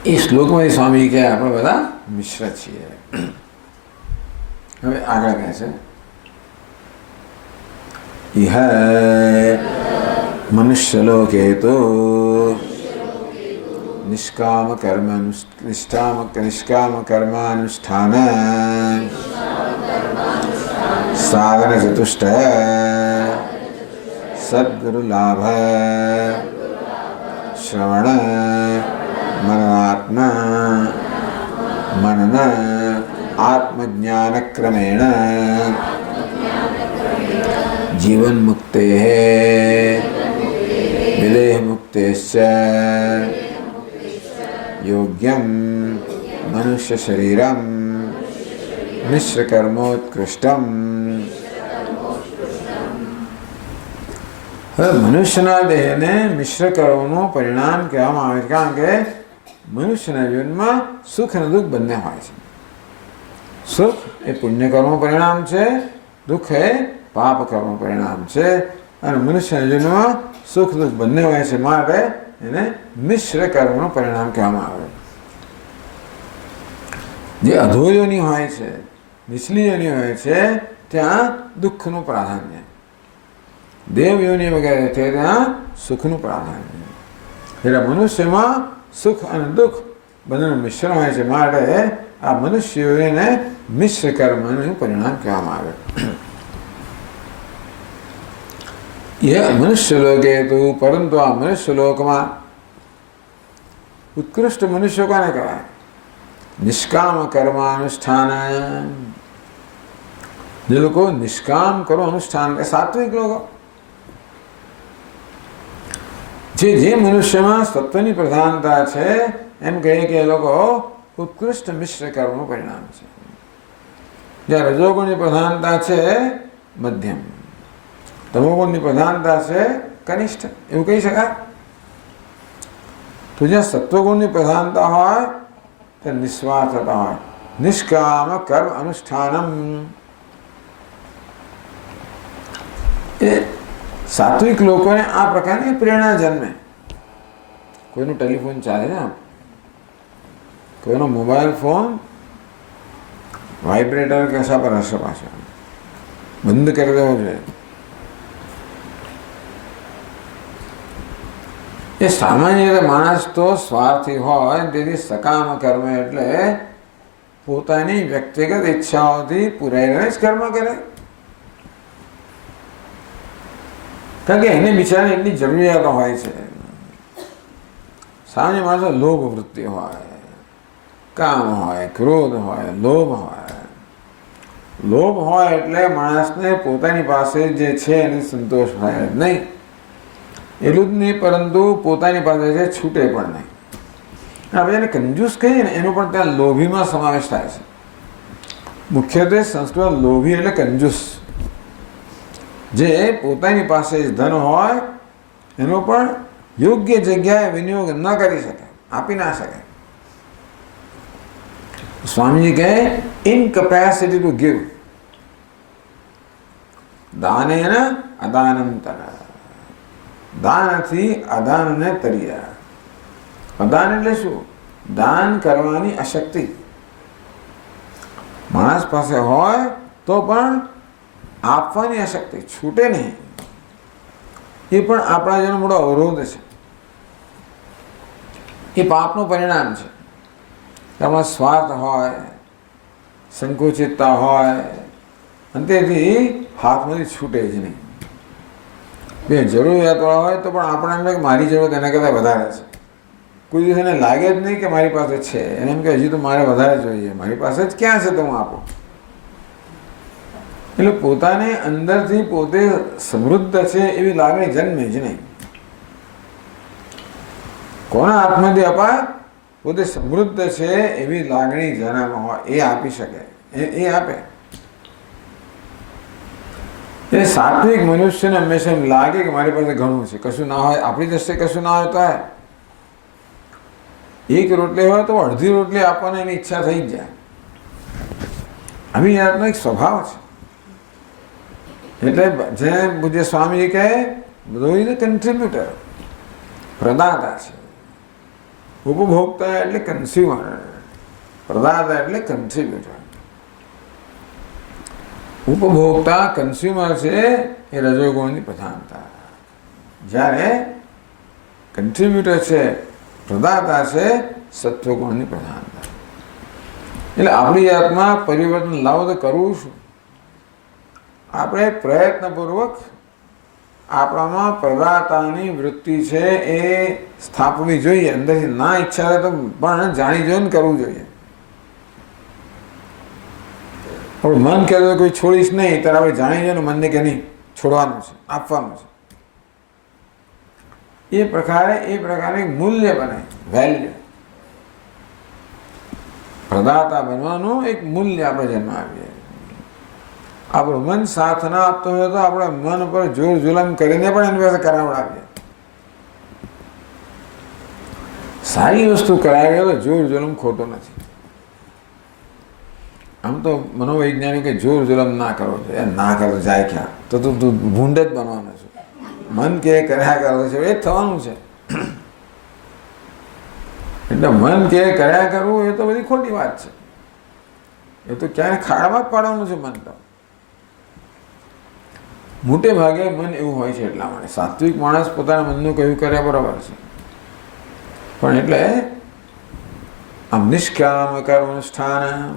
એ શ્લોકમાં સ્વામી કહે આપણે બધા મિશ્ર છીએ. હવે આગળ કહે છે, ઇહ મનુષ્યલોકે તો નિષ્કામ કર્માનુષ્ઠાન સાધન ચતુષ્ટય સદ્ગુરુ લાભ શ્રવણ મનન આત્મજ્ઞાન ક્રમેણ જીવન મુક્તે વિદેહ મુક્તેશ્ચ યોગ્યમ મનુષ્ય શરીરમ મિશ્ર કર્મોત્કૃષ્ટમ. હવે મનુષ્યના દેહને મિશ્ર કર્મનું પરિણામ કહેવામાં આવે છે, કારણ કે મનુષ્યના જીવનમાં સુખ અને દુઃખ બંને હોય છે. સુખ એ પુણ્ય કર્મનું પરિણામ છે, દુઃખ એ પાપ કર્મનું પરિણામ છે. અને મનુષ્યના જીવનમાં સુખ દુઃખ બંને હોય છે, માટે એને મિશ્ર કર્મનું પરિણામ કહેવામાં આવે. જે અધોયોની હોય છે, નીચલી યોની હોય છે, ત્યાં દુઃખનું પ્રાધાન્ય. દેવયોની વગેરે છે ત્યાં સુખનું પ્રાધાન્ય. એટલે મનુષ્યમાં સુખ અને દુઃખ બંનેનું મિશ્રણ હોય છે, માટે આ મનુષ્યોને મિશ્ર કર્મનું પરિણામ કહેવામાં આવે. એ મનુષ્યલોકે તો, પરંતુ આ મનુષ્યલોકમાં ઉત્કૃષ્ટ મનુષ્ય કોને કહેવાય? નિષ્કામ કર્માનુષ્ઠાન. જે લોકો નિષ્કામ કરો અનુષ્ઠાન, સાત્વિક લોકો, જે મનુષ્યમાં સત્વની પ્રધાનતા છે, એમ કહીએ કે એ લોકો ઉત્કૃષ્ટ મિશ્ર કર્મનું પરિણામ છે. જ્યાં રજોગુણની પ્રધાનતા છે મધ્યમ, તમોગુણની પ્રધાનતા છે કનિષ્ઠ, એવું કહી શકાય. તો જ્યાં સત્વગુણની પ્રધાનતા હોય ત્યાં નિસ્વાર્થતા હોય. નિષ્કામ કર્મ અનુષ્ઠાનમ એ સાત્વિક લોકોને આ પ્રકારની પ્રેરણા જન્મે. કોઈનું ટેલિફોન ચાલે ને, કોઈનો મોબાઈલ ફોન વાઇબ્રેટર કશા પર હશે, પાછળ બંધ કરી દેવો જોઈએ. એ સામાન્ય રીતે માણસ તો સ્વાર્થી હોય, તેથી સકામ કર્મ એટલે પોતાની વ્યક્તિગત ઈચ્છાઓથી પૂરાઈને જ કર્મ કરે. કારણ કે એને બિચારાને એટલી જરૂરિયાતો હોય છે. સામાન્ય માણસો લોભ વૃત્તિ હોય, કામ હોય, ક્રોધ હોય, લોભ હોય. લોભ હોય એટલે માણસને પોતાની પાસે જે છે એને સંતોષ થાય જ નહીં. એટલું જ નહીં, પરંતુ પોતાની પાસે છે છૂટે પણ નહીં. આપણે એને કંજૂસ કહીએ ને, એનો પણ ત્યાં લોભીમાં સમાવેશ થાય છે. મુખ્યત્વે સંસ્કૃત લોભી એટલે કંજૂસ. જે પોતાની પાસે ધન હોય એનો પણ યોગ્ય જગ્યાએ વિનિયોગ ન કરી શકે, આપી ના શકે. સ્વામીજી કહે ઇનકેપેસિટી ટુ ગીવ. દાનેન અદાનંતર. દાનથી અદાનને તર્યા. અદાન એટલે શું? દાન કરવાની અશક્તિ. માણસ પાસે હોય તો પણ આપવાની અશક્તિ, છૂટે નહીં. એ પણ આપણા જેનો મોટો અવરોધ છે. એ પાપનું પરિણામ છે. એમાં સ્વાર્થ હોય, સંકુચિતતા હોય, અને તેથી હાથમાંથી છૂટે જ નહીં. બે જરૂરિયાતવાળા હોય તો પણ આપણે એમ કે મારી જરૂરત એના કરતાં વધારે છે. કોઈ દિવસ એને લાગે જ નહીં કે મારી પાસે છે. એને એમ કે હજી તો મારે વધારે જોઈએ, મારી પાસે જ ક્યાં છે તો હું આપું. એટલે પોતાને અંદરથી પોતે સમૃદ્ધ છે એવી લાગણી જન્મે જ નહીં. કોના હાથમાંથી અપાય? પોતે સમૃદ્ધ છે એવી લાગણી જેનામાં હોય એ આપી શકે, એ આપે. એ સાત્વિક મનુષ્યને હંમેશા એમ લાગે કે મારી પાસે ઘણું છે, કશું ના હોય, આપણી દ્રષ્ટિએ કશું ના હોય તો એક રોટલી હોય તો અડધી રોટલી આપવાની એની ઈચ્છા થઈ જ જાય. આવી જાતનો એક સ્વભાવ છે. એટલે જેમ પૂજ્ય સ્વામીજી કહે, બધું કન્ટ્રીબ્યુટર, પ્રદાતા છે. ઉપભોક્તા એટલે કન્ઝ્યુમર, પ્રદાતા એટલે કન્ટ્રીબ્યુટર. ઉપભોક્તા કન્ઝ્યુમર છે એ રજોગુણની પ્રધાનતા. જ્યારે કન્ટ્રીબ્યુટર છે, પ્રદાતા છે, સત્વગુણની પ્રધાનતા. એટલે આપણી જાતમાં પરિવર્તન લાવો તો કરવું શું? આપણે પ્રયત્નપૂર્વક આપણામાં પ્રદાતાની વૃત્તિ છે એ સ્થાપવી જોઈએ. અંદરથી ના ઈચ્છા હોય તો પણ જાણી જોઈને કરવું જોઈએ. આપણું મન કહેતો કોઈ છોડીશ નહીં, ત્યારે આપણે જાણી જોઈને મનને કે નહીં છોડવાનું છે, આપવાનું છે. એ પ્રકારે મૂલ્ય બને, વેલ્યુ. પ્રદાતા બનવાનું એક મૂલ્ય આપણે જન્મ આપીએ. આપણું મન સાથ ના આપતો હોય તો આપણે મન ઉપર જોર જુલમ કરીને પણ એની પાસે કરાવડાવીએ. સારી વસ્તુ કરાવીએ તો જોર જુલમ ખોટો નથી. આમ તો મનોવૈજ્ઞાનિક જોર જુલમ ના કરવો જોઈએ. ના કરો જાય ક્યાં, તો તું ભૂંડ જ બનવાનો છે. મન કે કર્યા કરવું છે એ જ થવાનું છે. એટલે મન કે કર્યા કરવું એ તો બધી ખોટી વાત છે. એ તો ક્યાંય ખાડામાં જ પાડવાનું છે મન તો. મોટે ભાગે મન એવું હોય છે. એટલા માટે સાત્વિક માણસ પોતાના મનનું કયું કર્યા બરાબર છે. પણ એટલે આમ નિષ્કામ કર્મ અનુષ્ઠાન,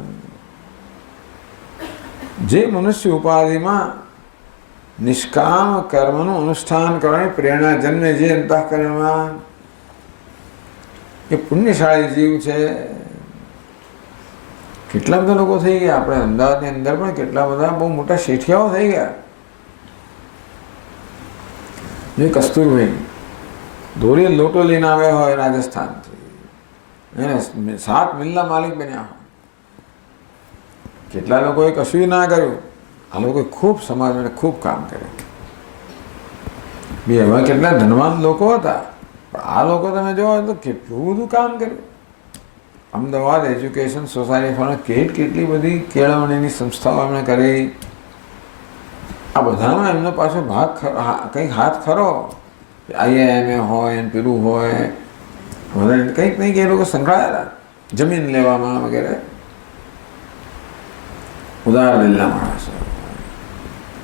જે મનુષ્ય ઉપાધિમાં નિષ્કામ કર્મનું અનુષ્ઠાન કરવાની પ્રેરણા જન્મે જે અંતઃકરણમાં, એ પુણ્યશાળી જીવ છે. કેટલા બધા લોકો થઈ ગયા આપણે અમદાવાદની અંદર પણ, કેટલા બધા બહુ મોટા શેઠિયાઓ થઈ ગયા. જે કસ્તુરભાઈ દોરી લોટો લઈને આવ્યા હોય રાજસ્થાનથી, એને 7 મિલના માલિક બન્યા હોય. કેટલા લોકોએ કશું ના કર્યું, આ લોકોએ ખૂબ સમાજ માટે ખૂબ કામ કર્યું. બે એવા કેટલા ધનવાન લોકો હતા, પણ આ લોકો તમે જોવો તો કેટલું બધું કામ કર્યું. અમદાવાદ એજ્યુકેશન સોસાયટી ફોર કેટલી બધી કેળવણીની સંસ્થાઓ એમણે કરી. આ બધામાં એમનો પાછો ભાગ કંઈક હાથ ખરો. IIM હોય ને પેલું હોય, કંઈક એ લોકો સંકળાયેલા જમીન લેવામાં વગેરે. ઉદાર દિલના માણસો.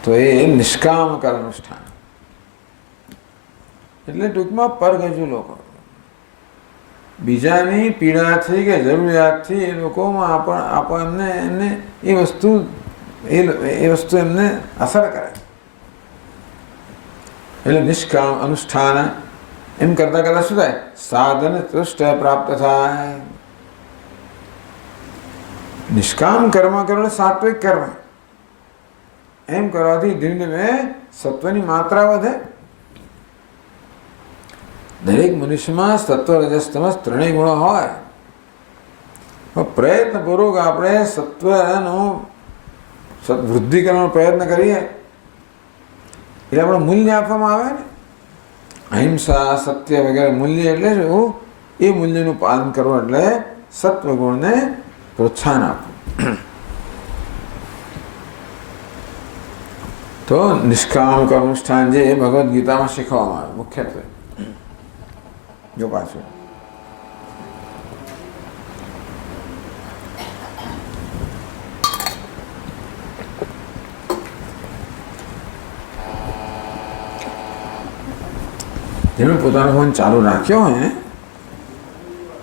તો એ નિષ્કામ કર અનુષ્ઠાન એટલે ટૂંકમાં પરગજુ લોકો. બીજાની પીડાથી કે જરૂરિયાતથી એ લોકોમાં આપણને એમને એ વસ્તુ એમને અસર કરે. એટલે નિષ્કામ અનુષ્ઠાન એમ કરતાં કરતાં શું થાય? સાધન તૃષ્ટ પ્રાપ્ત થાય. નિષ્કામ કર્મ કરો, સાત્વિક કર્મ. એમ કરવાથી ધીમે ધીમે સત્વની માત્રા વધે. દરેક મનુષ્યમાં સત્વ રજસ તમસ ત્રણેય ગુણો હોય. પ્રયત્નપૂર્વક આપણે સત્વનો વૃદ્ધિ કરવાનો પ્રયત્ન કરીએ એટલે આપણે મૂલ્ય આપવામાં આવે ને. અહિંસા, સત્ય વગેરે મૂલ્ય એટલે શું? એ મૂલ્યનું પાલન કરવું એટલે સત્વગુણને પ્રોત્સાહન આપવું. તો નિષ્કામ કર્મનુષ્ઠાન જે ભગવદ્ ગીતામાં શીખવામાં આવે મુખ્યત્વે. જો પાછું જેમણે પોતાનો ફોન ચાલુ રાખ્યો હોય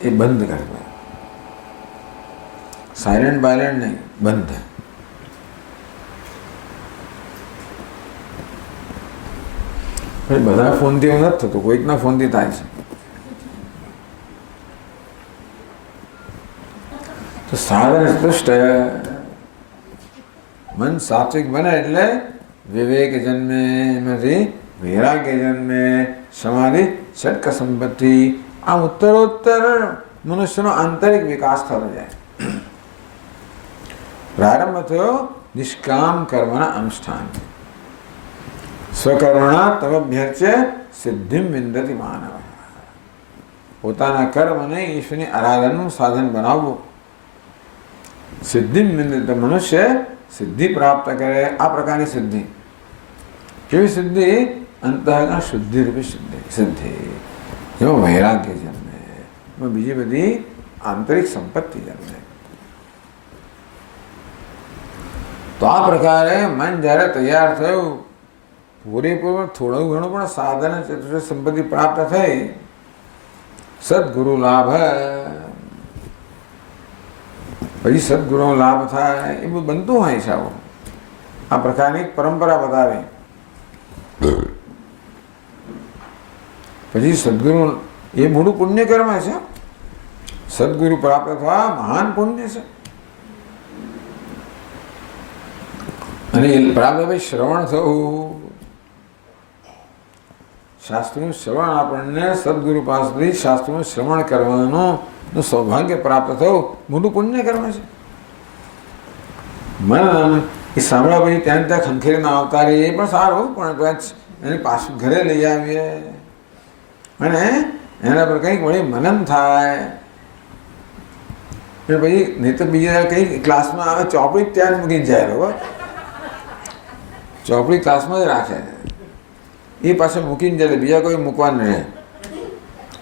એ બંધ કરી દે. સાયલેન્ટ બાયલેન્ટ નહીં, બંધ. બધા ફોનથી એવું નથી થતું, કોઈકના ફોનથી થાય છે. તો સાધન સ્પષ્ટ મન સાત્વિક બને એટલે વિવેક જન્મે, એમાંથી વૈરાગ્ય જન્મે, સમાધિ ષટક સંપત્તિ. આમ ઉત્તરોત્તર મનુષ્યનો આંતરિક વિકાસ થતો જાય. પ્રારંભ થયો નિષ્કામ કર્મના અનુષ્ઠાન. સ્વકર્મણા તમભ્યર્ચ્ય સિદ્ધિમ વિંદતિ માનવ. પોતાના કર્મને ઈશ્વરની આરાધનનું સાધન બનાવવું. સિદ્ધિમ વિંદતિ, મનુષ્ય સિદ્ધિ પ્રાપ્ત કરે. આ પ્રકારની સિદ્ધિ કેવી સિદ્ધિ? અંતઃકરણ શુદ્ધિ રૂપી સિદ્ધિ. જેમાં વૈરાગ્ય જન્મે, એમાં બીજી બધી આંતરિક સંપત્તિ જન્મે. તો આ પ્રકારે મન જ્યારે તૈયાર થયું, પૂરેપૂર્વક થોડું ઘણું પણ સાધન ચતુર્થ સંપત્તિ પ્રાપ્ત થઈ, સદગુરુ લાભ, પછી સદગુરુનો લાભ થાય એ બધું બનતું હોય છે. આવું આ પ્રકારની પરંપરા બતાવે. પછી સદગુરુ એ મોટું પુણ્ય કર્મ છે. સદગુરુ પ્રાપ્ત થવા મહાન પુણ્ય છે. અને એ પ્રાપ્ત ભાઈ શ્રવણ થવું, શાસ્ત્રનું શ્રવણ, આપણને સદગુરુ પાસેથી શાસ્ત્રનું શ્રવણ કરવાનું સૌભાગ્ય પ્રાપ્ત થવું મોટું પુણ્ય કર્મ છે. મન એ સાંભળ્યા પછી ત્યાં ત્યાં ખંખેરીને આવતા રહીએ એ પણ સારું, પણ એને પાછું ઘરે લઈ આવીએ અને એના પર કંઈક વળી મનન થાય. પછી નહીં તો બીજા કંઈક ક્લાસમાં આવે ચોપડી ત્યાં જ મૂકીને જાય. બરાબર, ચોપડી ક્લાસમાં જ રાખે, એ પાસે મૂકીને જાય, બીજા કોઈ મૂકવાનું રહે.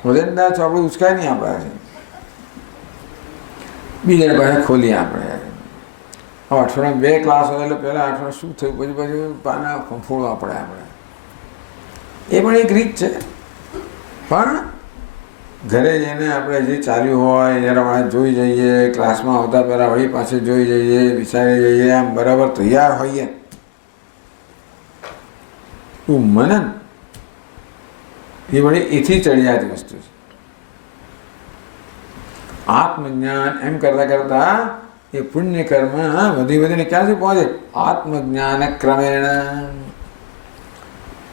વજનદાર ચોપડી ઉચકાય નહીં આપણાથી, બીજા પાસે ખોલી આપણે. હવે અઠવાડિયા 2 ક્લાસ હોય એટલે પહેલાં અઠવાડિયે શું થયું, પછી પાના ફોડવા પડે આપણે. એ પણ એક રીત છે. પણ ઘરે જઈને આપણે જે ચાલ્યું હોય જ્યારે આપણે જોઈ જઈએ, ક્લાસમાં આવતા પહેલાં વળી પાસે જોઈ જઈએ, વિચારી જઈએ, આમ બરાબર તૈયાર હોઈએ. મનન એ વળી એથી ચડિયાતી વસ્તુ છે. આત્મજ્ઞાન એમ કરતા કરતા એ પુણ્ય કર્મ વધી વધીને ક્યાંથી પહોંચે? આત્મજ્ઞાન ક્રમેણ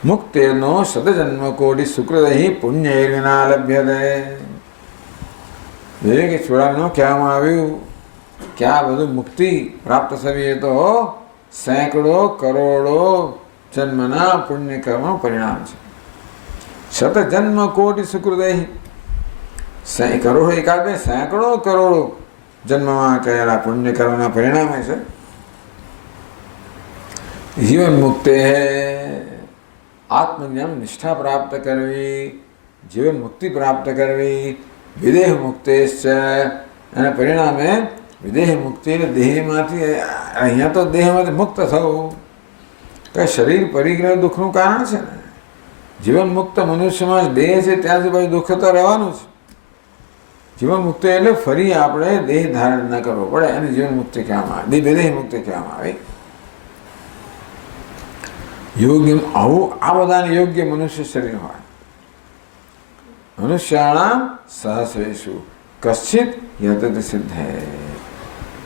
મુક્તેનો સદજન્મ કોટી સુકૃદહી પુણ્ય વિના લભ્યતે. વિવેક ચોડાનો કહેવામાં આવ્યું કે આ બધું મુક્તિ પ્રાપ્ત થવી એ તો સેંકડો કરોડો જન્મના પુણ્ય કર્મનું પરિણામ છે. શતજન્મ કોટી સુકૃદહી, કરોડો એકાદ બે સેંકડો કરોડો જન્મમાં કરેલા પુણ્ય કર્મના પરિણામે છે. જીવન મુક્તે આત્મજ્ઞાન નિષ્ઠા પ્રાપ્ત કરવી, જીવન મુક્તિ પ્રાપ્ત કરવી, વિદેહ મુક્તેશ્ચ, અને પરિણામે વિદેહ મુક્તિ દેહમાંથી, અહીંયા તો દેહમાંથી મુક્ત થવું. કે શરીર પરિગ્રહ દુઃખનું કારણ છે ને. જીવન મુક્ત મનુષ્યમાં દેહ છે ત્યાં સુધી ભાઈ દુઃખ તો રહેવાનું છે. જીવન મુક્તિ એટલે ફરી આપણે દેહ ધારણ ન કરવો પડે, અને જીવન મુક્તિ કહેવામાં આવે, વિદેહ મુક્તિ કહેવામાં આવે. યોગ્ય આવું આ બધાને યોગ્ય મનુષ્ય શરીર હોય. મનુષ્યાણામ સહસ્રેષુ કશ્ચિત યતત સિદ્ધે.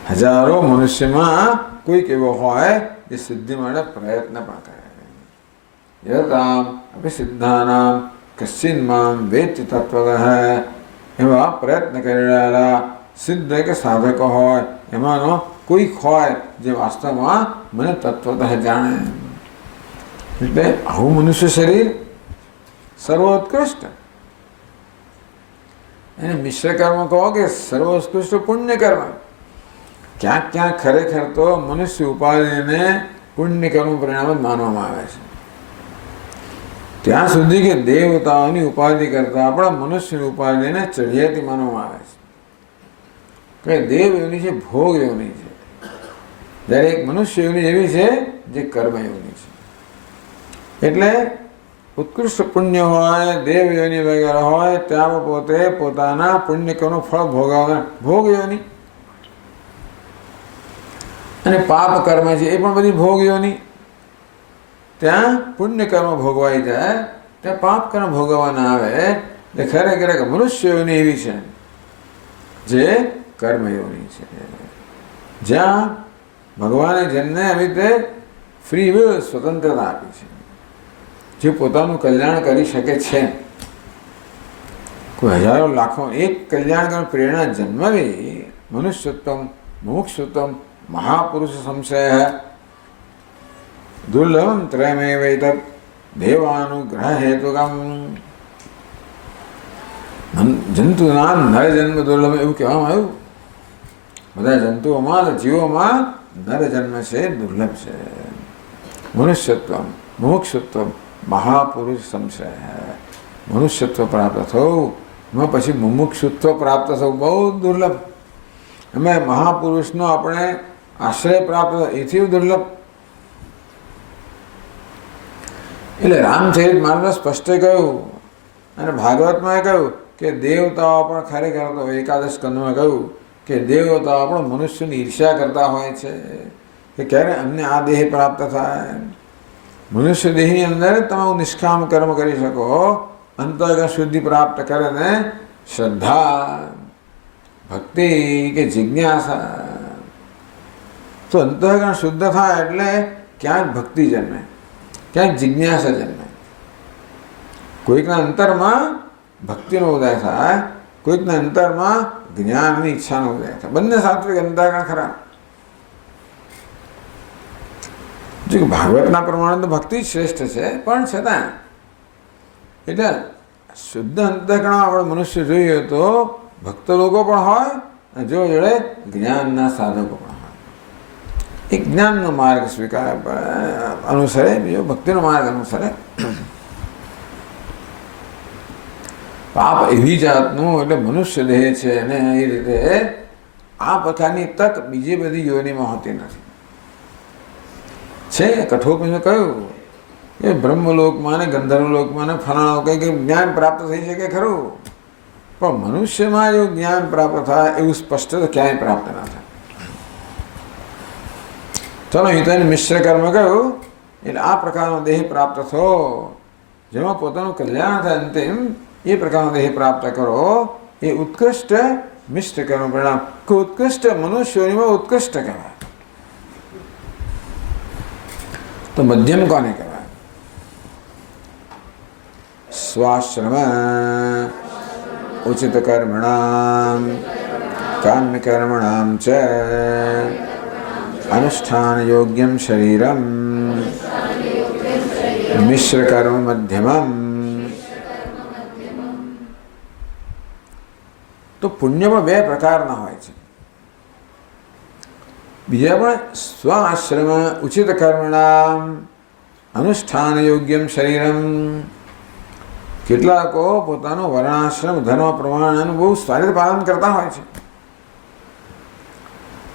હજારો મનુષ્યમાં કોઈક એવો હોય જે સિદ્ધિ માટે પ્રયત્ન પણ કરે. યતામ અભિસિદ્ધાનામ કશ્ચિન મામ વેત્તિ તત્વતઃ. એવા પ્રયત્ન કરી રહેલા સિદ્ધ કે સાધકો હોય, એમાંનો કોઈક હોય જે વાસ્તવમાં મને તત્વતઃ જાણે. એટલે આવું મનુષ્ય શરીર સર્વોત્કૃષ્ટ. એને મિશ્ર કર્મ કહો કે સર્વોત્કૃષ્ટ પુણ્ય કર્મ. ક્યાંક ક્યાંક ખરેખર તો મનુષ્ય ઉપાધિને પુણ્ય કર્મનું પરિણામ જ માનવામાં આવે છે. ત્યાં સુધી કે દેવતાઓની ઉપાધિ કરતા આપણા મનુષ્યની ઉપાધિને ચઢિયાતી માનવામાં આવે છે. કે દેવ યોની છે, ભોગ યોની છે, જ્યારે એક મનુષ્ય યોની એવી છે જે કર્મ યોની છે. એટલે ઉત્કૃષ્ટ પુણ્ય હોય, દેવ યોની વગેરે હોય, ત્યાં પોતે પોતાના પુણ્ય કર્મનું ફળ ભોગવવા ભોગ યોની, અને પાપ કર્મ છે એ પણ બધી ભોગ યોની. ત્યાં પુણ્ય કર્મ ભોગવાઈ જાય, ત્યાં પાપ કર્મ ભોગવવા ના આવે. એટલે ખરેખર મનુષ્ય યોની એવી છે જે કર્મયોની છે, જ્યાં ભગવાને જેમને આવી રીતે ફ્રી વિલ સ્વતંત્રતા આપી છે, જે પોતાનું કલ્યાણ કરી શકે છે. કોઈ હજારો લાખો એક કલ્યાણ કરવા પ્રેરણા જન્માવી મનુષ્યોત્તમ મુમુક્ષુત્તમ મહાપુરુષ સંશય દુર્લભમ ત્રયમેવૈતત દેવાનુગ્રહ હેતુકમ. જંતુના નરજન્મ દુર્લભ એવું કહેવામાં આવ્યું. બધા જંતુઓમાં, જીવોમાં નરજન્મ છે દુર્લભ છે. મનુષ્યત્વ મુમુક્ષુત્વ મહાપુરુષ સંશય, મનુષ્યત્વ પ્રાપ્ત થવું એમાં પછી મુમુક્ષુત્વ પ્રાપ્ત થવું બહુ દુર્લભ. એમાં મહાપુરુષનો આપણે આશ્રય પ્રાપ્ત એથી દુર્લભ. એટલે રામચરિત માનસ સ્પષ્ટ કહ્યું અને ભાગવતમાં કહ્યું કે દેવતાઓ પણ ખરેખર તો એકાદશ સ્કંદમાં કહ્યું કે દેવતાઓ પણ મનુષ્યની ઈર્ષ્યા કરતા હોય છે કે ક્યારે અમને આ દેહ પ્રાપ્ત થાય. મનુષ્ય દેહની અંદર તમે નિષ્કામ કર્મ કરી શકો, અંતર્ગત શુદ્ધિ પ્રાપ્ત કરે ને શ્રદ્ધા, ભક્તિ કે જિજ્ઞાસા. તો અંતઃકરણ શુદ્ધ થાય એટલે ક્યાંક ભક્તિ જન્મે, ક્યાંક જિજ્ઞાસા જન્મે. કોઈકના અંતરમાં ભક્તિનો ઉદય થાય, કોઈકના અંતરમાં જ્ઞાનની ઈચ્છાનો ઉદય થાય. બંને સાત્વિક અંતઃકરણ ખરા. જો ભાગવતના પ્રમાણે તો ભક્તિ જ શ્રેષ્ઠ છે, પણ છતાં એટલે શુદ્ધ અંતઃકરણ આપણે મનુષ્ય જોઈએ તો ભક્ત લોકો પણ હોય અને જો જોડે જ્ઞાનના સાધકો પણ હોય. એક જ્ઞાનનો માર્ગ સ્વીકાર અનુસરે, બીજો ભક્તિનો માર્ગ અનુસરે. પાપ એવી જાતનું એટલે મનુષ્ય દેહ છે અને એ રીતે આ પ્રકારની તક બીજી બધી યોનિમાં હોતી નથી. છે કઠોપનિષદે કહ્યું કે બ્રહ્મલોકમાં ને ગંધર્વલોકમાં ને ફલાણા કંઈક જ્ઞાન પ્રાપ્ત થઈ શકે ખરું, પણ મનુષ્યમાં એવું જ્ઞાન પ્રાપ્ત થાય એવું સ્પષ્ટ ક્યાંય પ્રાપ્ત ના થાય. ચલો અહીં તો એને મિશ્ર કર્મ કહ્યું એટલે આ પ્રકારનો દેહ પ્રાપ્ત થયો જેમાં પોતાનું કલ્યાણ થાય અંતિમ, એ પ્રકારનો દેહ પ્રાપ્ત કરો એ ઉત્કૃષ્ટ મિશ્ર કર્મ પરિણામ. ઉત્કૃષ્ટ મનુષ્યોમાં ઉત્કૃષ્ટ કહેવાય. તો મધ્યમ કોને કહેવાય? સ્વાશ્રમ ઉચિત કર્મણામ કામ્ય કર્મણામ ચ અનુષ્ઠાન યોગ્યમ શરીરમ મિશ્ર કર્મ મધ્યમમ. તો પુણ્યમાં બે પ્રકારના હોય છે. બીજા પણ સ્વાશ્રમ ઉચિત કર્મણામ અનુષ્ઠાન યોગ્યમ શરીરમ. કેટલાકો પોતાનું વર્ણાશ્રમ ધર્મ પ્રમાણનું બહુ સારી રીતે પાલન કરતા હોય છે.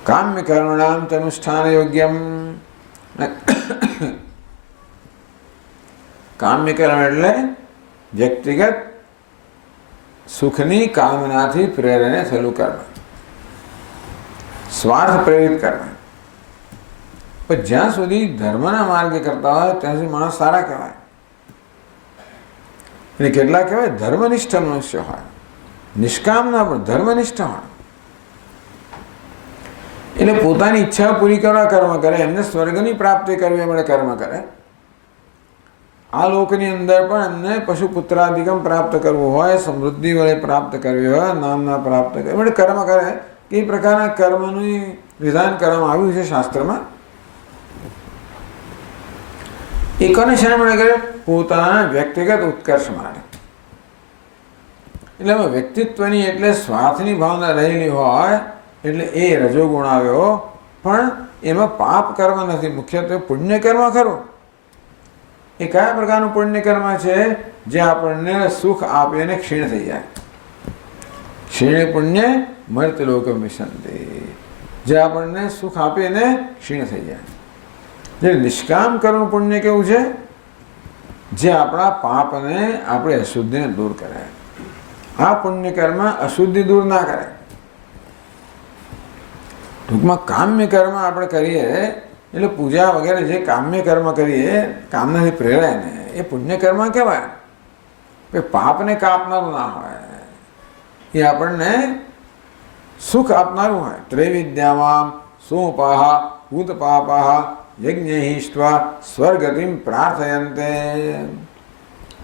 કામ્ય કર્મણામ અનુષ્ઠાન યોગ્યમ. કામ્ય કર્મ એટલે વ્યક્તિગત સુખની કામનાથી પ્રેરણે થયેલું કર્મ, સ્વાર્થ પ્રેરિત કર્મ. પણ જ્યાં સુધી ધર્મના માર્ગે કરતા હોય ત્યાં સુધી માણસ સારા કહેવાય. અને કેટલાક કહેવાય ધર્મનિષ્ઠ મનુષ્ય હોય, નિષ્કામ ના પણ ધર્મનિષ્ઠ હોય. એટલે પોતાની ઈચ્છા પૂરી કરવા કર્મ કરે, એમને સ્વર્ગની પ્રાપ્તિ કરવી મળે કર્મ કરે. આ લોકની અંદર પણ એમને પશુ પુત્રાધિકમ પ્રાપ્ત કરવું હોય, સમૃદ્ધિ વડે પ્રાપ્ત કરવી હોય, નામના પ્રાપ્ત કરવી એટલે કર્મ કરે. એ પ્રકારના કર્મનું વિધાન કરવામાં આવ્યું છે શાસ્ત્રમાં. એ કોને શા માટે કરે? પોતાના વ્યક્તિગત ઉત્કર્ષ માટે. એટલે વ્યક્તિત્વની એટલે સ્વાર્થની ભાવના રહેલી હોય એટલે એ રજોગુણ આવ્યો પણ એમાં પાપ કર્મ નથી, મુખ્યત્વે પુણ્ય કર્મ ખરો. એ કયા પ્રકારનું પુણ્ય કર્મ છે? જે આપણને સુખ આપે અને ક્ષીણ થઈ જાય. ક્ષીણે પુણ્ય મર્ત્યલોકમ વિશંતિ, જે આપણને સુખ આપે અને ક્ષીણ થઈ જાય. જે નિષ્કામ કર્મ પુણ્ય કેવું છે? જે આપણા પાપને, આપણે અશુદ્ધિને દૂર કરે. આ પુણ્ય કર્મ અશુદ્ધિ દૂર ના કરે. ટૂંકમાં કામ્ય કર્મ આપણે કરીએ એટલે પૂજા વગેરે જે કામ્ય કર્મ કરીએ, કામનાથી પ્રેરાય ને, એ પુણ્ય કર્મ કહેવાય. પાપને કાપનારું ના હોય, એ આપણને સુખ આપનારું હોય. ત્રૈવિદ્યામાં સોપાહ ભૂતપાપાહ યજ્ઞહિષ્ટ્વા સ્વર્ગતિમ પ્રાર્થયંતે.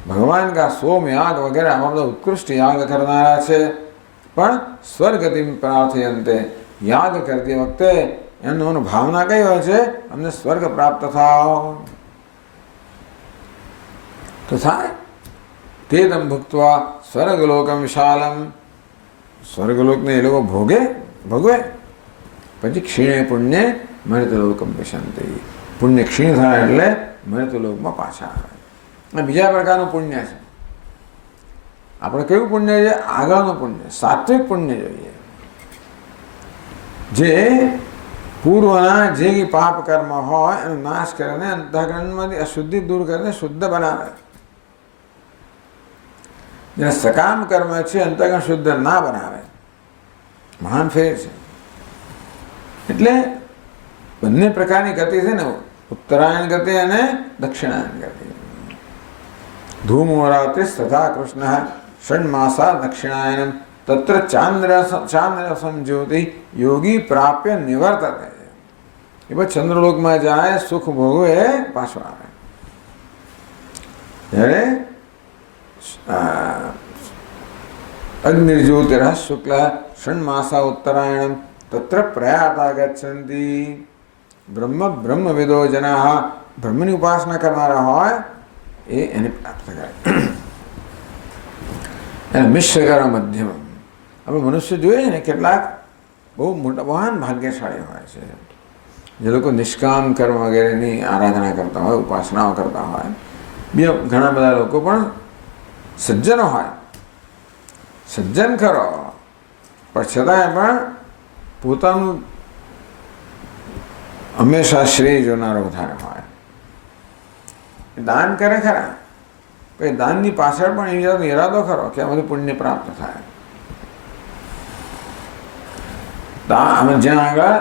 ભગવાન કા સોમયાગ વગેરે આમાં બધા ઉત્કૃષ્ટ યાગ કરનારા છે, પણ સ્વર્ગતિમ પ્રાર્થયંતે, યાગ કરતી વખતે એનો ભાવના કઈ હોય છે? અમને સ્વર્ગ પ્રાપ્ત થાવ. તો થાય. તેદમ ભુક્ત્વા સ્વર્ગલોકમ વિશાલમ, સ્વર્ગલોકને એ લોકો ભોગવે. પછી ક્ષીણે પુણ્ય મર્ત્યલોકમ વિશંતિ, પુણ્ય ક્ષીણ થાય એટલે મર્ત્યલોકમાં પાછા આવે. અને બીજા પ્રકારનું પુણ્ય છે. આપણે કયું પુણ્ય છે? આગળનું પુણ્ય, સાત્વિક પુણ્ય જોઈએ. જે પૂર્વના જે પાપ કર્મ હોય એનો નાશ કરીને અંતઃકરણમાંથી અશુદ્ધિ દૂર કરીને શુદ્ધ બનાવે. જે સકામ કર્મ છે અંતઃકરણ શુદ્ધ ના બનાવે. મહાન ફેર છે. એટલે બંને પ્રકારની ગતિ છે ને, ઉત્તરાયણ ગતિ અને દક્ષિણાયન ગતિ. ધૂમોરાત્રિ તથા કૃષ્ણ ષણમાસા દક્ષિણાયનમ તત્ર ચાંદ્રસમ જ્યોતિ યોગી પ્રાપ્ય નિવર્તતે. એ પછી ચંદ્રલોકમાં જાય, સુખ ભોગવે, પાછો આવે. જ્યારે અગ્નિર્જ્યોતિર શુક્લ ષણમાસા ઉત્તરાયણમ તત્ર પ્રયાતા ગચ્છન્તિ. બ્રહ્મવિદો જનાઃ, બ્રહ્મની ઉપાસના કરનારા હોય એ એને પ્રાપ્ત કરે. એને મિશ્ર કર્મ મધ્યમ. આપણે મનુષ્ય જોઈએ ને, કેટલાક બહુ મોટા મહાન ભાગ્યશાળી હોય છે, જે લોકો નિષ્કામ કર્મ વગેરેની આરાધના કરતા હોય, ઉપાસનાઓ કરતા હોય. બીજા ઘણા બધા લોકો પણ સજ્જનો હોય, સજ્જન ખરો, પણ છતાંય પણ પોતાનું હંમેશા શ્રેય જોનારો વધારે હોય. દાન કરે ખરા, પછી દાનની પાછળ પણ ઈરાદો ખરો કે આ બધું પુણ્ય પ્રાપ્ત થાય. જ્યાં આગળ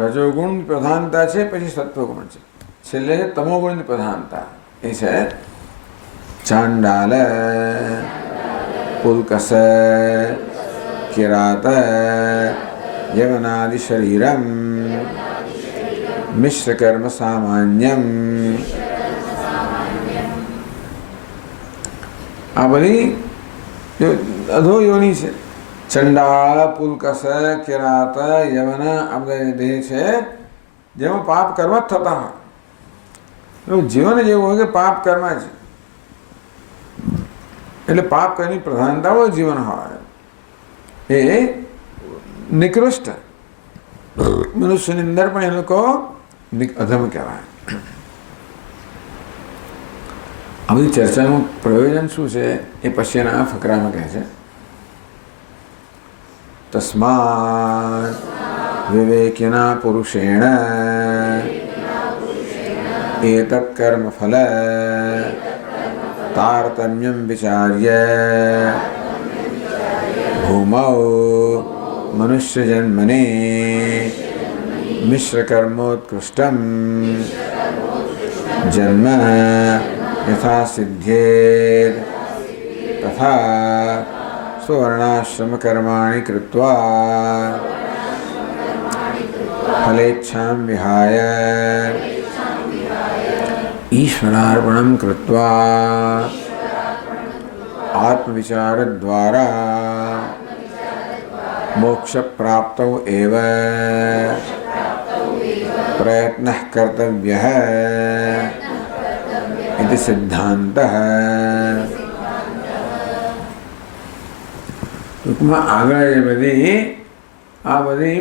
રજોગુણની પ્રધાનતા છે, પછી સત્વગુણ છે, છેલ્લે તમોગુણની પ્રધાનતા. એ છે ચાંડાલ, પુલકસ, કિરાત, યવનાદિ શરીરમ મિશ્ર કર્મ સામાન્યમ. આ બધી અધો યોની છે. ચંડાળ, પુલકસ, કિરાત, યવન, આ બધા દેહ છે જેમાં પાપ કર્મ જ થતા હોય. એવું જીવન જ એવું હોય કે પાપ કર્મ છે, એટલે પાપ કર્મની પ્રધાનતાઓ જીવન હોય. એ નિકૃષ્ટ મનુષ્યની અંદર પણ એ લોકો અધમ કહેવાય. આ બધી ચર્ચાનું પ્રયોજન શું છે એ પછીના ફકરામાં કહે છે. તસ્માત વિવેકિના પુરુષેણ એતત્ કર્મ ફલ તારતમ્યમ વિચાર્ય ભૂમૌ મનુષ્ય જન્મને મિશ્ર કર્મોત્કૃષ્ટમ જન્મ યથા સિદ્ધ્યેત તથા સ્વર્ણાશ્રમ કર્માણિ કૃત્વા ફલેચ્છામ વિહાય ઈશ્વરાર્પણમ કૃત્વા આત્મવિચાર દ્વારા મોક્ષ પ્રાપ્તૌ એવ પ્રયત્નઃ કર્તવ્યઃ इति સિદ્ધાંતઃ. ટૂંકમાં આગળ આ બધી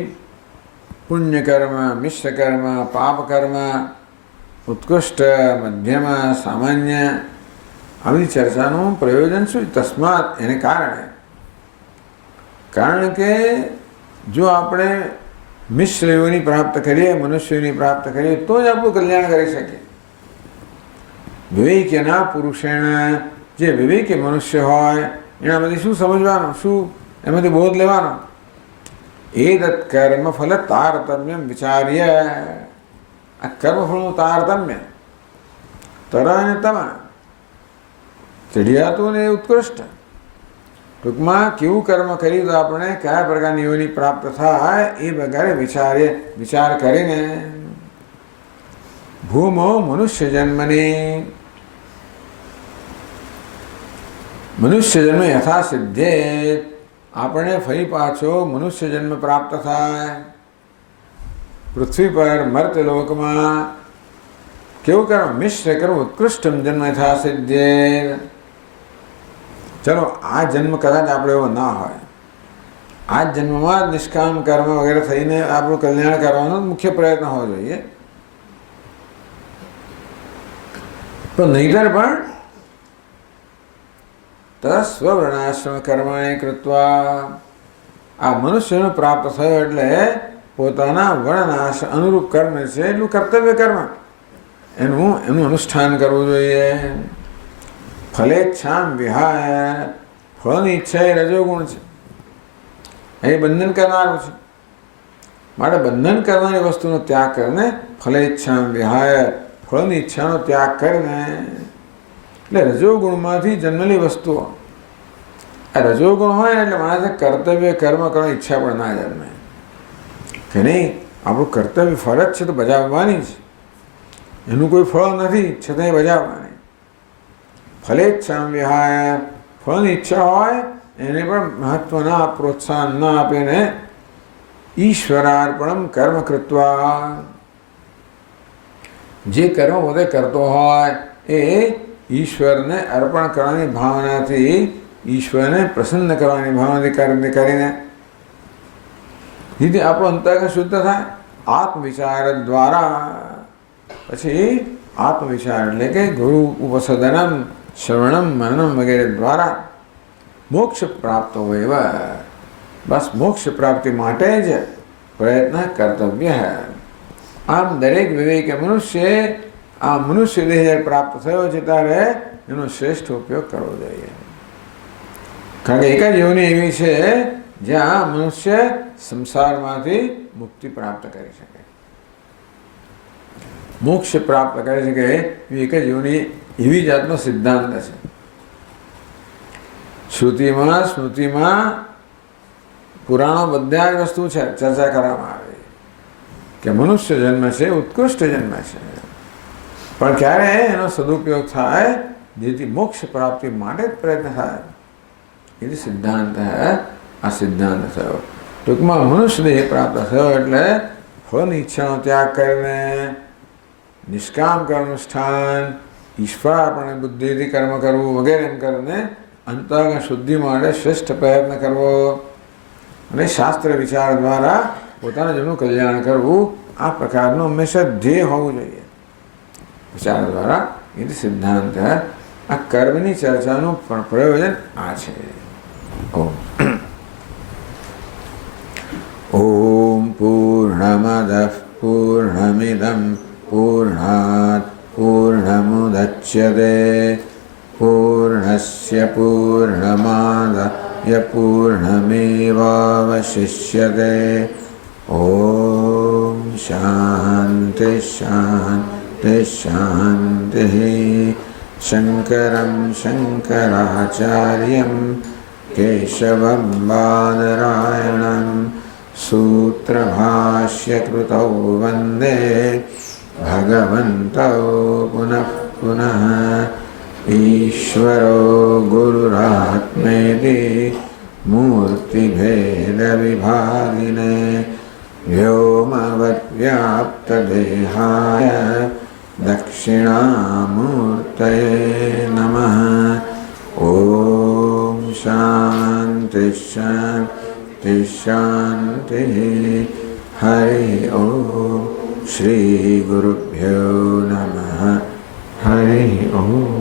પુણ્યકર્મ, મિશ્રકર્મ, પાપકર્મ, ઉત્કૃષ્ટ, મધ્યમ, સામાન્ય, આવી ચર્ચાનું પ્રયોજન શું? તસ્માત, એને કારણે, કારણ કે જો આપણે મિશ્ર યોની પ્રાપ્ત કરીએ, મનુષ્ય યોની પ્રાપ્ત કરીએ તો જ આપણું કલ્યાણ કરી શકીએ. વિવેકીના પુરુષેણ, જે વિવેકી મનુષ્ય હોય એનામાંથી શું સમજવાનું, શું એમાંથી બોધ લેવાનો? એતત્ કર્મફલ તારતમ્યમ વિચાર્ય, આ કર્મફળનું તારતમ્ય, તર અને તમા, ચઢિયાતું ને ઉત્કૃષ્ટ, ટૂંકમાં કેવું કર્મ કર્યું તો આપણે કયા પ્રકારની યોની પ્રાપ્ત થાય એ પ્રકારે વિચાર કરીને ભૂમો મનુષ્ય જન્મની, મનુષ્ય જન્મ યથા સિદ્ધે, આપણે ફરી પાછો મનુષ્ય જન્મ પ્રાપ્ત થાય. પૃથ્વી પર મર્તલોકમાં કેવું કર્મ? મિશ્ર કર્મ, ઉત્કૃષ્ટમ જન્મ યથા સિદ્ધે. ચલો આ જન્મ કદાચ આપણે એવો ના હોય, આ જન્મમાં જ નિષ્કામ કર્મ વગેરે થઈને આપણું કલ્યાણ કરવાનો મુખ્ય પ્રયત્ન હોવો જોઈએ. તો નહીતર પણ સ્વવર્ણાશ્રમ કર્માણી કૃત્વા, આ મનુષ્યનો પ્રાપ્ત થયો એટલે પોતાના વર્ણનાશ અનુરૂપ કર્મ છે એટલું કર્તવ્ય કર્મ એનું અનુષ્ઠાન કરવું જોઈએ. ફલેચ્છામ વિહાય, ફળની ઈચ્છા એ રજોગુણ છે, એ બંધન કરનારું છે. માટે બંધન કરનારી વસ્તુનો ત્યાગ કરીને ફલેચ્છામ વિહાય, ફળની ઈચ્છાનો ત્યાગ કરીને, એટલે રજોગુણમાંથી જન્મેલી વસ્તુઓ, આ રજોગુણ હોય એટલે માણસે કર્તવ્ય કર્મ કરવાની ઈચ્છા પણ ના જન્મે કે નહીં. આપણું કર્તવ્ય ફરજ છે તો બજાવવાની જ, એનું કોઈ ફળ નથી છતાંય બજાવવાની. ફલેચ્છામ વિહાય, ફળની ઈચ્છા હોય એને પણ મહત્વ ના, પ્રોત્સાહન ના આપીને ઈશ્વરાર્પણમ કર્મ કૃત્વા, જે કર્મ પોતે કરતો હોય એ ઈશ્વરને અર્પણ કરવાની ભાવનાથી, ઈશ્વરને પ્રસન્ન કરવાની ભાવનાથી કરીને જેથી આપણો અંતઃકરણ શુદ્ધ થાય. આત્મવિચાર દ્વારા, પછી આત્મવિચાર એટલે કે ગુરુ ઉપસદનમ, શ્રવણમ, મનનમ વગેરે દ્વારા મોક્ષ પ્રાપ્ત હોય. બસ મોક્ષ પ્રાપ્તિ માટે જ પ્રયત્ન કર્તવ્ય હૈ. આમ દરેક વિવેકી મનુષ્ય આ મનુષ્ય દેહ પ્રાપ્ત થયો છે ત્યારે એનો શ્રેષ્ઠ ઉપયોગ કરવો જોઈએ. કારણ કે એક જ યોની એવી છે જ્યાં મનુષ્ય સંસારમાંથી મુક્તિ પ્રાપ્ત કરી શકે, મોક્ષ પ્રાપ્ત કરી શકે એવી એક જ યોની, એવી જાતનો સિદ્ધાંત છે. શ્રુતિમાં સ્મૃતિમાં પુરાણો બધા જ વસ્તુ છે ચર્ચા કરવામાં આવી કે મનુષ્ય જન્મ છે ઉત્કૃષ્ટ જન્મ છે, પણ ક્યારે એનો સદુપયોગ થાય જેથી મોક્ષ પ્રાપ્તિ માટે જ પ્રયત્ન થાય, એ સિદ્ધાંત આ સિદ્ધાંત થયો. ટૂંકમાં મનુષ્ય દેહ પ્રાપ્ત થયો એટલે ફળની ઈચ્છાનો ત્યાગ કરીને નિષ્કામ કર્મનુષ્ઠાન, ઈશ્વરાર્પણ બુદ્ધિથી કર્મ કરવું વગેરે એમ કરીને અંતઃકરણ શુદ્ધિ માટે શ્રેષ્ઠ પ્રયત્ન કરવો અને શાસ્ત્ર વિચાર દ્વારા પોતાના જીવનનું કલ્યાણ કરવું, આ પ્રકારનું હંમેશા ધ્યેય હોવું જોઈએ. વિચાર દ્વારા એ સિદ્ધાંત, આ કર્મની ચર્ચાનું પણ પ્રયોજન આ છે. ઓમ પૂર્ણમદ પૂર્ણમિદં પૂર્ણાત પૂર્ણમુદચ્યતે પૂર્ણસ્ય પૂર્ણમાદાય પૂર્ણમેવાવશિષ્યતે. ઓમ શાંતિ શાંતિ શાંતિ. શંકરં શંકરાચાર્યં કેશવં બાદરાયણં સૂત્રભાષ્યકૃતૌ વંદે ભગવन्तौ પુનઃ પુનઃ. ઈશ્વરો ગુરુરાત્મેતિ મૂર્તિભેદવિભાગિને વ્યોમવદ્વ્યાપ્તદેહાય દક્ષિણામૂર્તયે નમઃ. ઓમ શાંતિ શાંતિ શાંતિ. हरि ओम। श्री गुरुभ्यो नमः। हरि ओम।